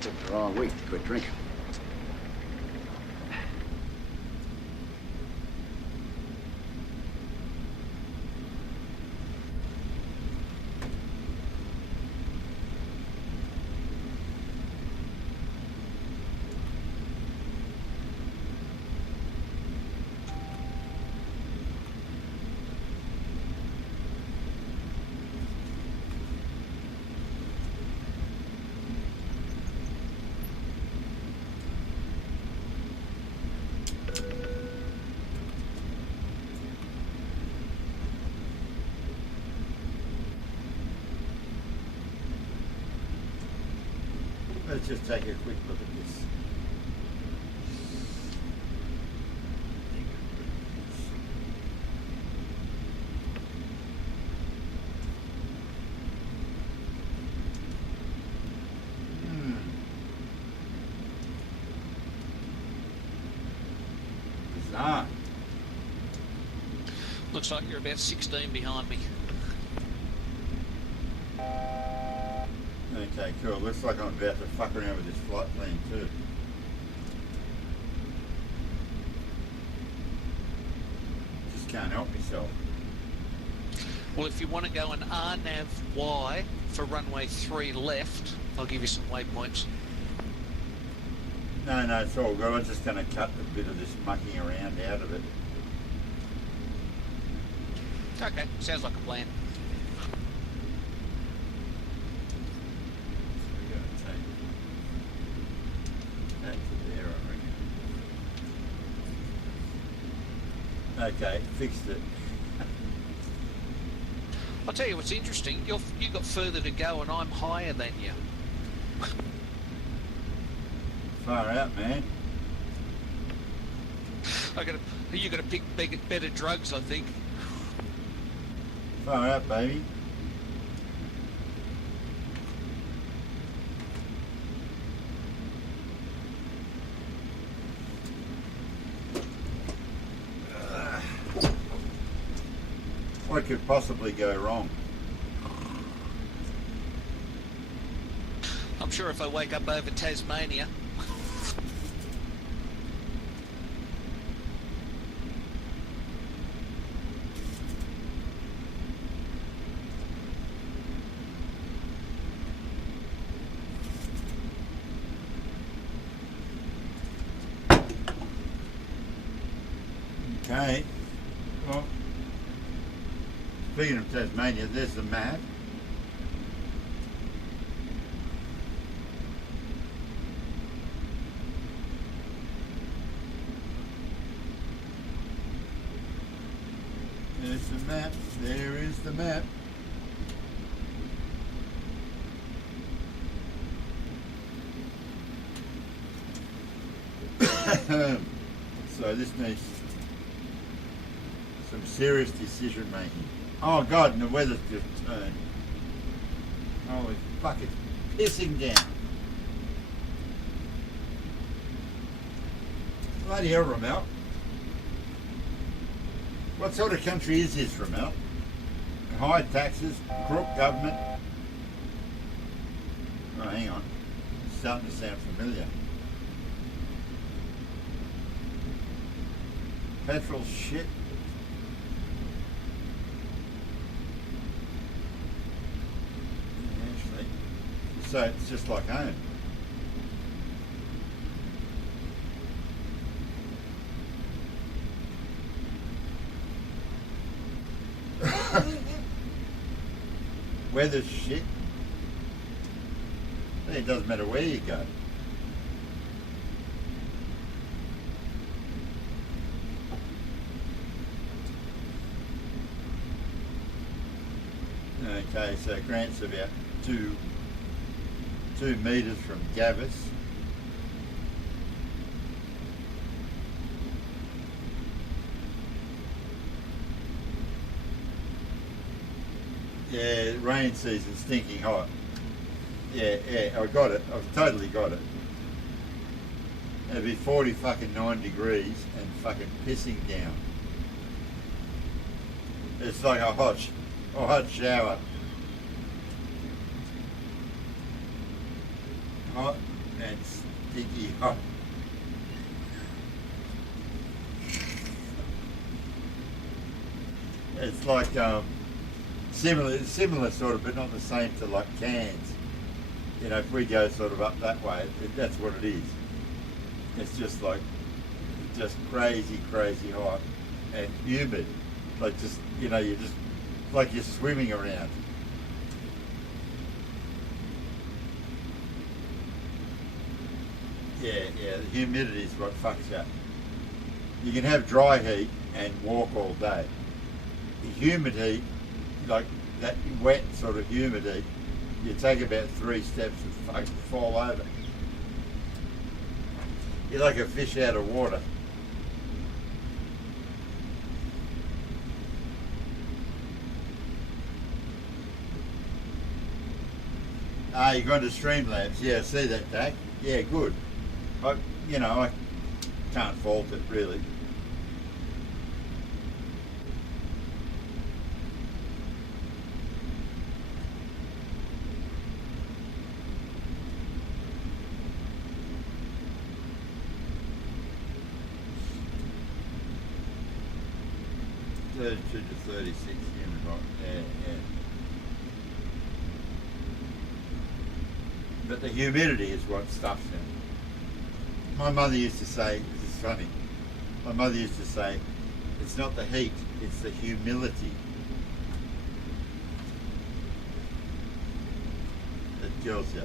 Took the wrong week to quit drinking. Let's just take a quick look at this. Bizarre. Looks like you're about 16 behind me. Okay, cool. Looks like I'm about to fuck around with this flight plan too. Just can't help myself. Well, if you want to go an RNAV-Y for runway 3 left, I'll give you some waypoints. No, it's all good. I'm just going to cut a bit of this mucking around out of it. Okay, sounds like a plan. We're going to take that to there, I reckon. Okay, fixed it. I'll tell you what's interesting. You've got further to go, and I'm higher than you. Far out, man. You got to pick better drugs, I think. Far out, baby. What could possibly go wrong? I'm sure if I wake up over Tasmania. Okay. Well, speaking of Tasmania, there's the map. There's the map. There is the map. So this needs some serious decision making. Oh God, and the weather's just turned. Holy fuck, it's pissing down. Bloody hell, Ramel. What sort of country is this, Ramel? High taxes, corrupt government. Oh, hang on. It's starting to sound familiar. Petrol shit. Actually, so it's just like home. Weather's shit. It doesn't matter where you go. Okay, so Grant's about two metres from Gavis. Yeah, rain season, stinking hot. Yeah, I got it. I've totally got it. It'd be 49 degrees and fucking pissing down. It's like a hot shower. Hot, and sticky hot. It's like similar sort of, but not the same to like cans. You know, if we go sort of up that way, that's what it is. It's just like, just crazy hot and humid. Like just, you know, you're just, like you're swimming around. Yeah, the humidity is what fucks you up. You can have dry heat and walk all day. The humid heat, like that wet sort of humid heat, you take about 3 steps and fucking fall over. You're like a fish out of water. Ah, you're going to Streamlabs. Yeah, see that, Dak? Yeah, good. I can't fault it really. To 36 humid hot. Yeah. But the humidity is what stuffs him. My mother used to say, this is funny, my mother used to say, it's not the heat, it's the humility that kills you.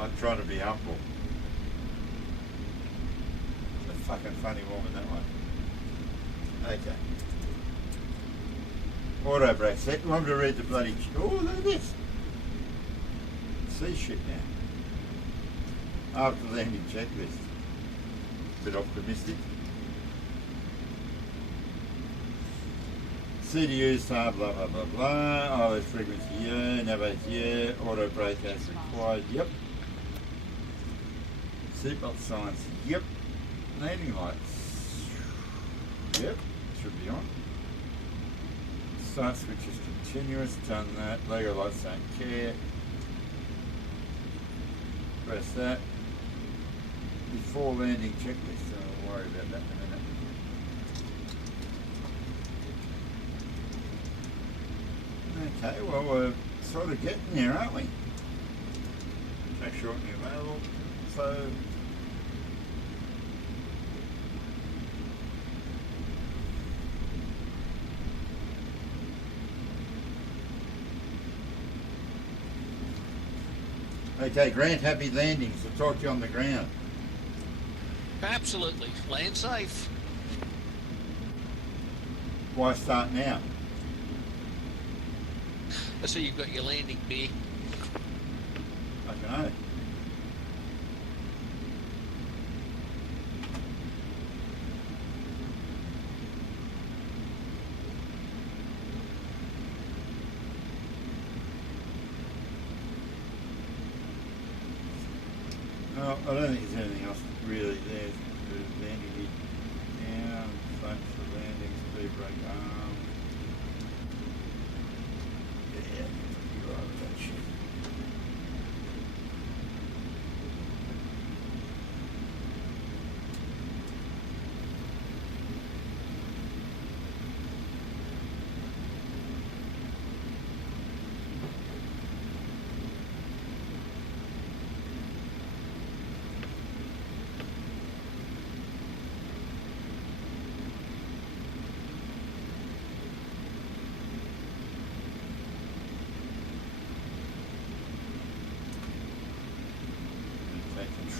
I'm trying to be humble. It's a fucking funny woman, that one. Okay. Auto brake set. You want me to read the bloody... Oh, look at this. See shit now. After landing checklist. Bit optimistic. CDU star, blah, blah, blah, blah. ILS frequency, yeah. Navigate, yeah. Auto brake as required, yep. Seatbelt signs, yep. Landing lights, yep. Should be on. Start switch is continuous, done that. Lego lights don't care. Press that. Before landing checklist, so I'll worry about that in a minute. Okay, well we're sort of getting there, aren't we? Track shortening available. So okay, Grant, happy landings. I'll talk to you on the ground. Absolutely. Land safe. Why start now? So you've got your landing beer. I don't know. No, I don't think there's anything else really there. Landing down, flaps for landing, speed brake arm. Yeah, you're right with that shit.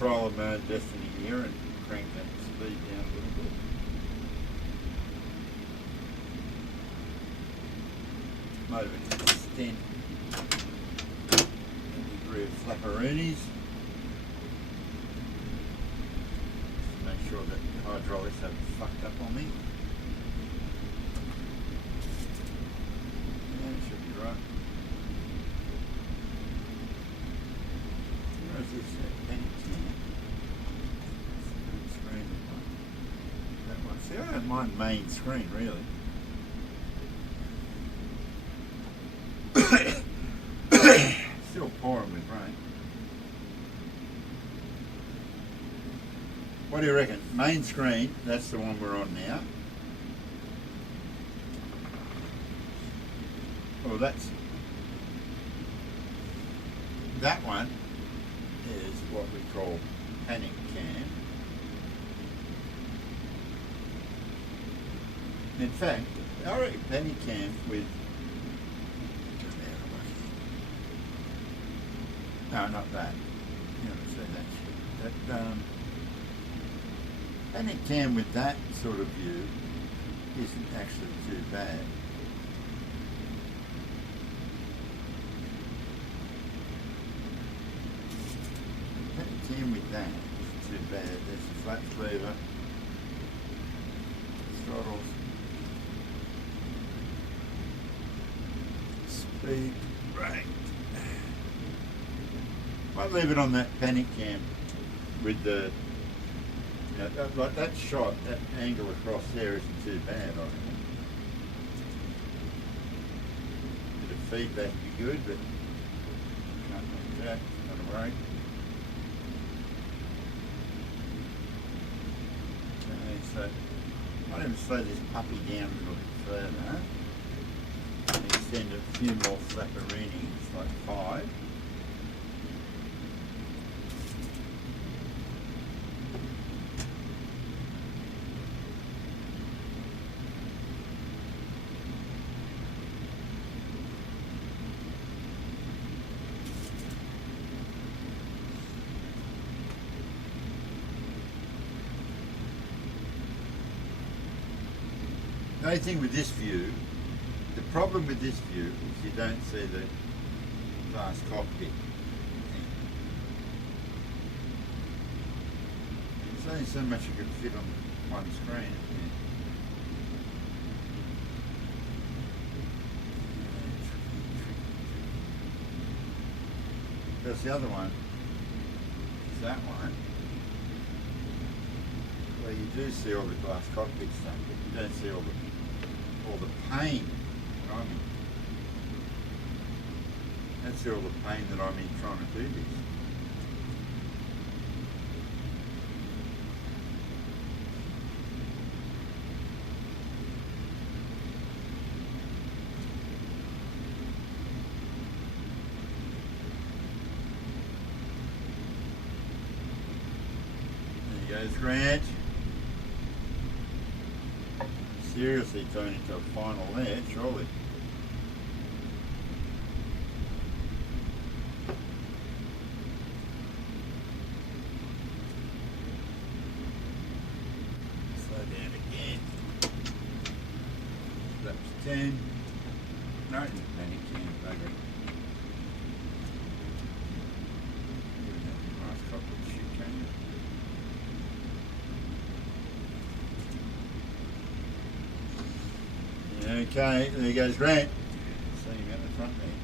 Controller mode, destiny here, and crank that speed down a little bit. Motor extend a degree of flapperoonies. Just make sure that the hydraulics haven't fucked up on me. Yeah, it should be right. Where is this at? Screen. That one. See, I don't mind main screen really. Still pouring with rain. What do you reckon? Main screen, that's the one we're on now. Well, that one is what we call panic cam. In fact, I reckon panic cam with... No, not that. You don't see that shit. That, panic cam with that sort of view isn't actually too bad. Panic cam with that isn't too bad. There's a flat lever, throttles, speed, brake. Might leave it on that panic cam with the, you know, like that shot, that angle across there isn't too bad, I reckon. Bit of feedback would be good, but can't make that, not a worry. Okay, so I might even slow this puppy down a little bit further. Extend a few more flapperinis, like 5. The only thing with this view, the problem with this view is you don't see the glass cockpit. There's only so much you can fit on one screen, isn't there? There's the other one, is that one, where you do see all the glass cockpit stuff, but you don't see all the pain that I'm in. That's all the pain that I'm in trying to do this. There goes Grant. Seriously turning to a final there, surely. Slow down again. Laps 10. No, panic cam, bugger. Last couple of shit came. Okay, there goes Grant. See him out the front there.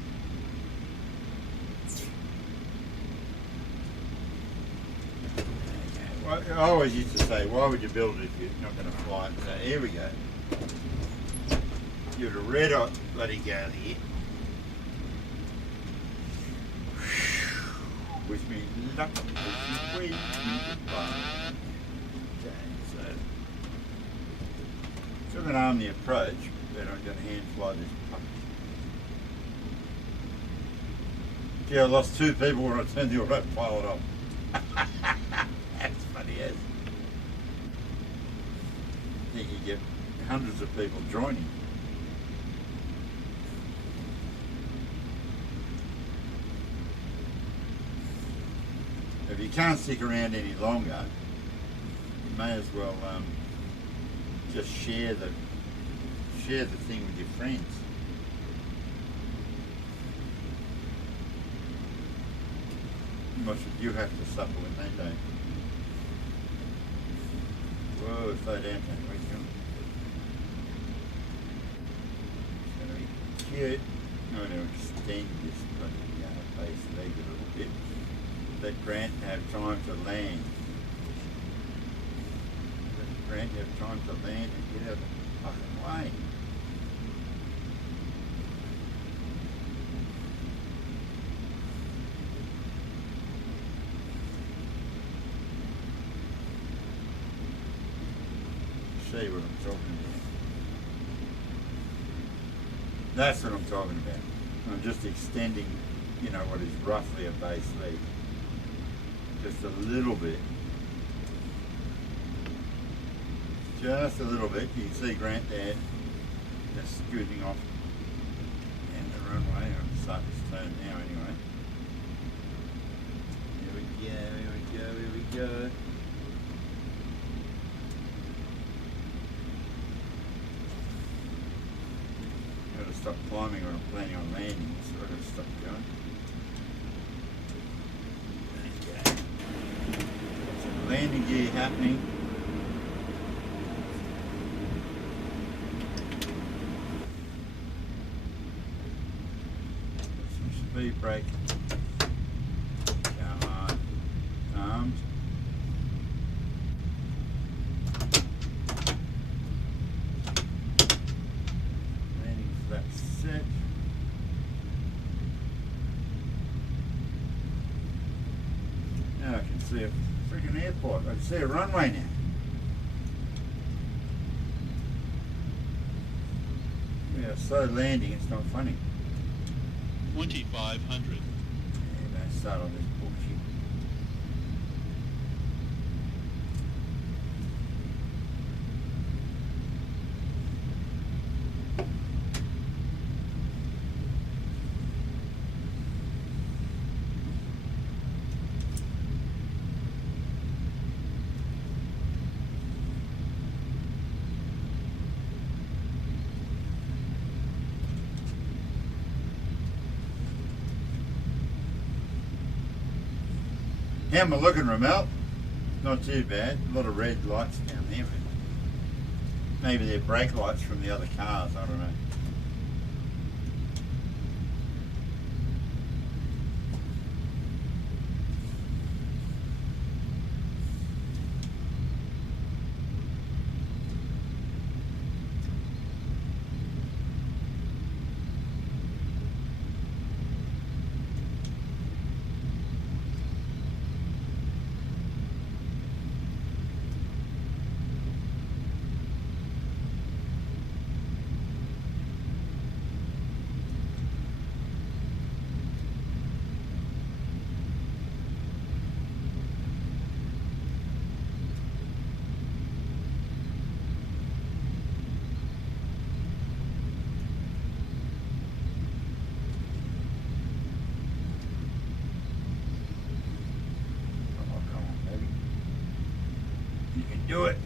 Okay. Well, I always used to say, why would you build it if you're not going to fly it? So here we go. Give it a red hot bloody go here. Wish me luck. Wish me goodbye. Okay, so I'm going to arm the approach. Then I'm going to hand fly this puppy. Yeah, I lost 2 people when I turned the autopilot off. That's funny as. I think you get hundreds of people joining. If you can't stick around any longer, you may as well just share the thing with your friends. What should you have to suffer when they don't? Whoa, slow down, where's it going? It's going to be cute. I'm going to extend this bloody base leg a little bit. Let Grant have time to land. Let Grant have time to land and get out of the fucking way. show you what I'm talking about. That's what I'm talking about. I'm just extending, you know, what is roughly a base leaf. Just a little bit. Just a little bit. You can see Grant there just scooting off and the runway. I'm starting to turn now anyway. Here we go, here we go, here we go. I've got to stop climbing or I'm planning on landing, so I've got to stop going. Okay. Some landing gear happening. Speed brake. Come on. Armed. Landing flap set. Now I can see a freaking airport. I can see a runway now. Yeah, slow landing, it's not funny. 2,500. Yeah, don't start on this bullshit. How am I looking, Ramel? Not too bad. A lot of red lights down there. Maybe they're brake lights from the other cars, I don't know. Do it.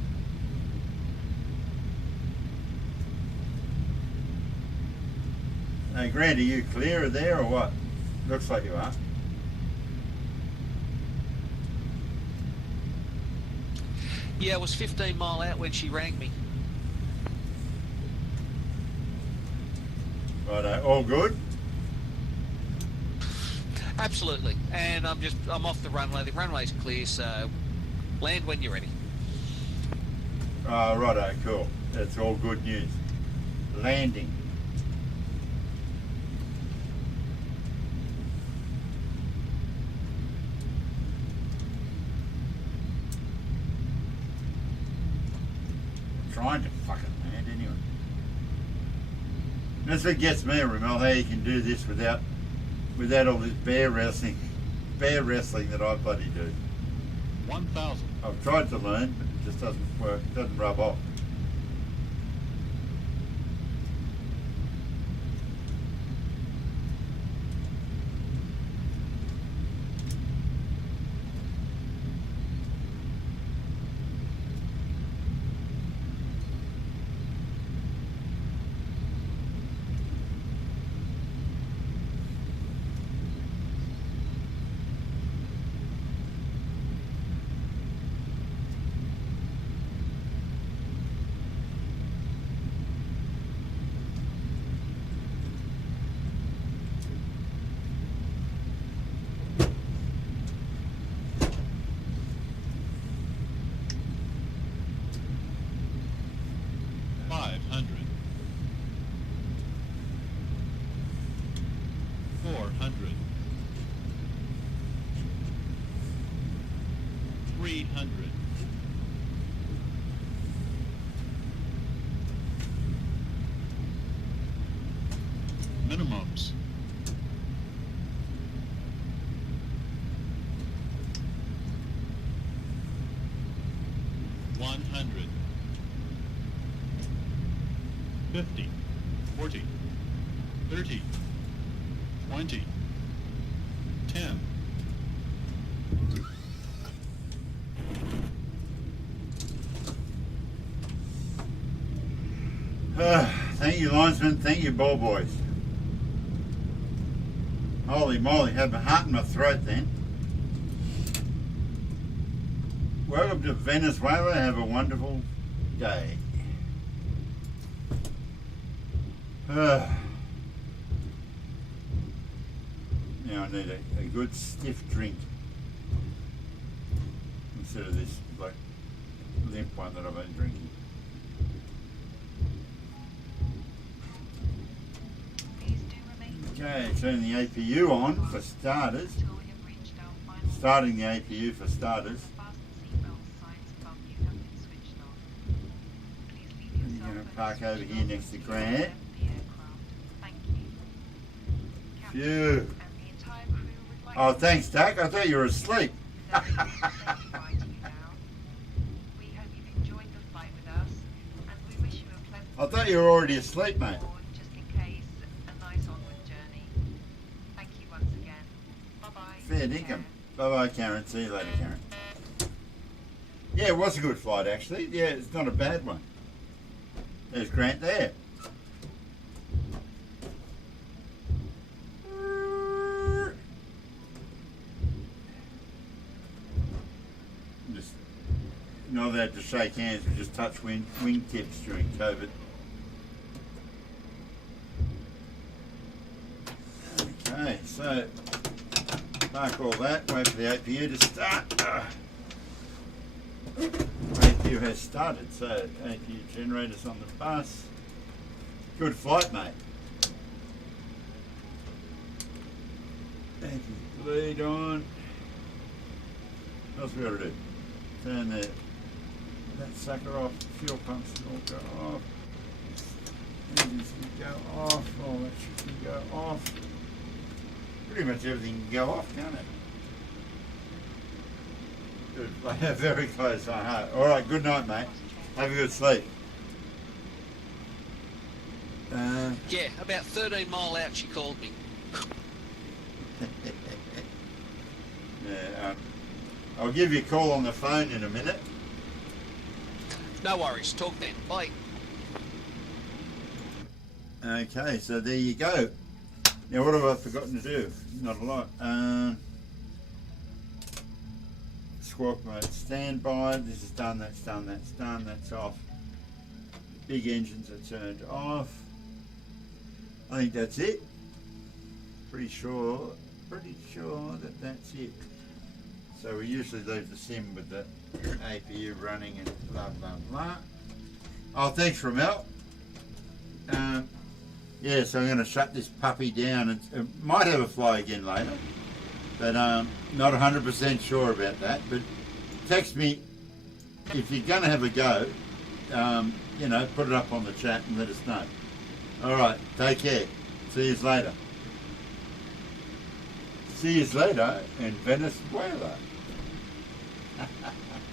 Hey, Grant, are you clear of there or what? Looks like you are. Yeah, I was 15 mile out when she rang me. Right, all good? Absolutely. And I'm off the runway. The runway's clear, so land when you're ready. Righto, cool. That's all good news. Landing. I'm trying to fucking land anyway. That's what gets me, Ramel, how you can do this without all this bear wrestling that I bloody do. 1,000. I've tried to learn, but it just doesn't work, it doesn't rub off. minimums. $100, $50, $40, $30, $20, $10. Thank you, linesman. Thank you, ball boys. Holy moly, had my heart in my throat then. Welcome to Venezuela. Have a wonderful day. Now I need a good stiff drink instead of this like limp one that I've been drinking. Please do remain Okay, turn the APU on for starters. until we have reached our final. Starting the APU for starters. Fasten seatbelt signs above you have been switched on. Please leave I'm yourself going to with park the over switch here on next to until Grant. you have left the aircraft. Thank you. Captain Phew. and the entire crew would like Oh, to thanks, Dak. I thought you were asleep. say goodbye to you now. We hope you've enjoyed the flight with us, and we wish you a pleasant I thought you were already asleep, mate. aboard, just in case, a nice onward journey. Thank you once again. Bye-bye. Fair Take dinkum. care. Bye-bye, Karen. See you later, Karen. Yeah, it was a good flight, actually. Yeah, it's not a bad one. There's Grant there. Just not allowed to shake hands. We just touch wing tips during COVID. Okay, so mark all that. Wait for the APU to start. APU has started, so APU generators on the bus. Good flight, mate. APU lead on. What else we got to do? Turn that sucker off. Fuel pumps can all go off. Engines can go off. All that shit can go off. Pretty much everything can go off, can't it? Good. Very close on heart. All right, good night, mate. Have a good sleep. Yeah, about 13 mile out she called me. Yeah, I'll give you a call on the phone in a minute. No worries, talk then. Bye. Okay, so there you go. Now, what have I forgotten to do? Not a lot. Squawk mode standby. This is done, that's done, that's done, that's off. Big engines are turned off. I think that's it. Pretty sure that that's it. So we usually leave the sim with the APU running and blah blah blah. Oh, thanks, Ramel. Yeah, so I'm going to shut this puppy down. It might have a fly again later, but not 100% sure about that. But text me if you're going to have a go. You know, put it up on the chat and let us know. All right, take care. See you later. See you later in Venezuela.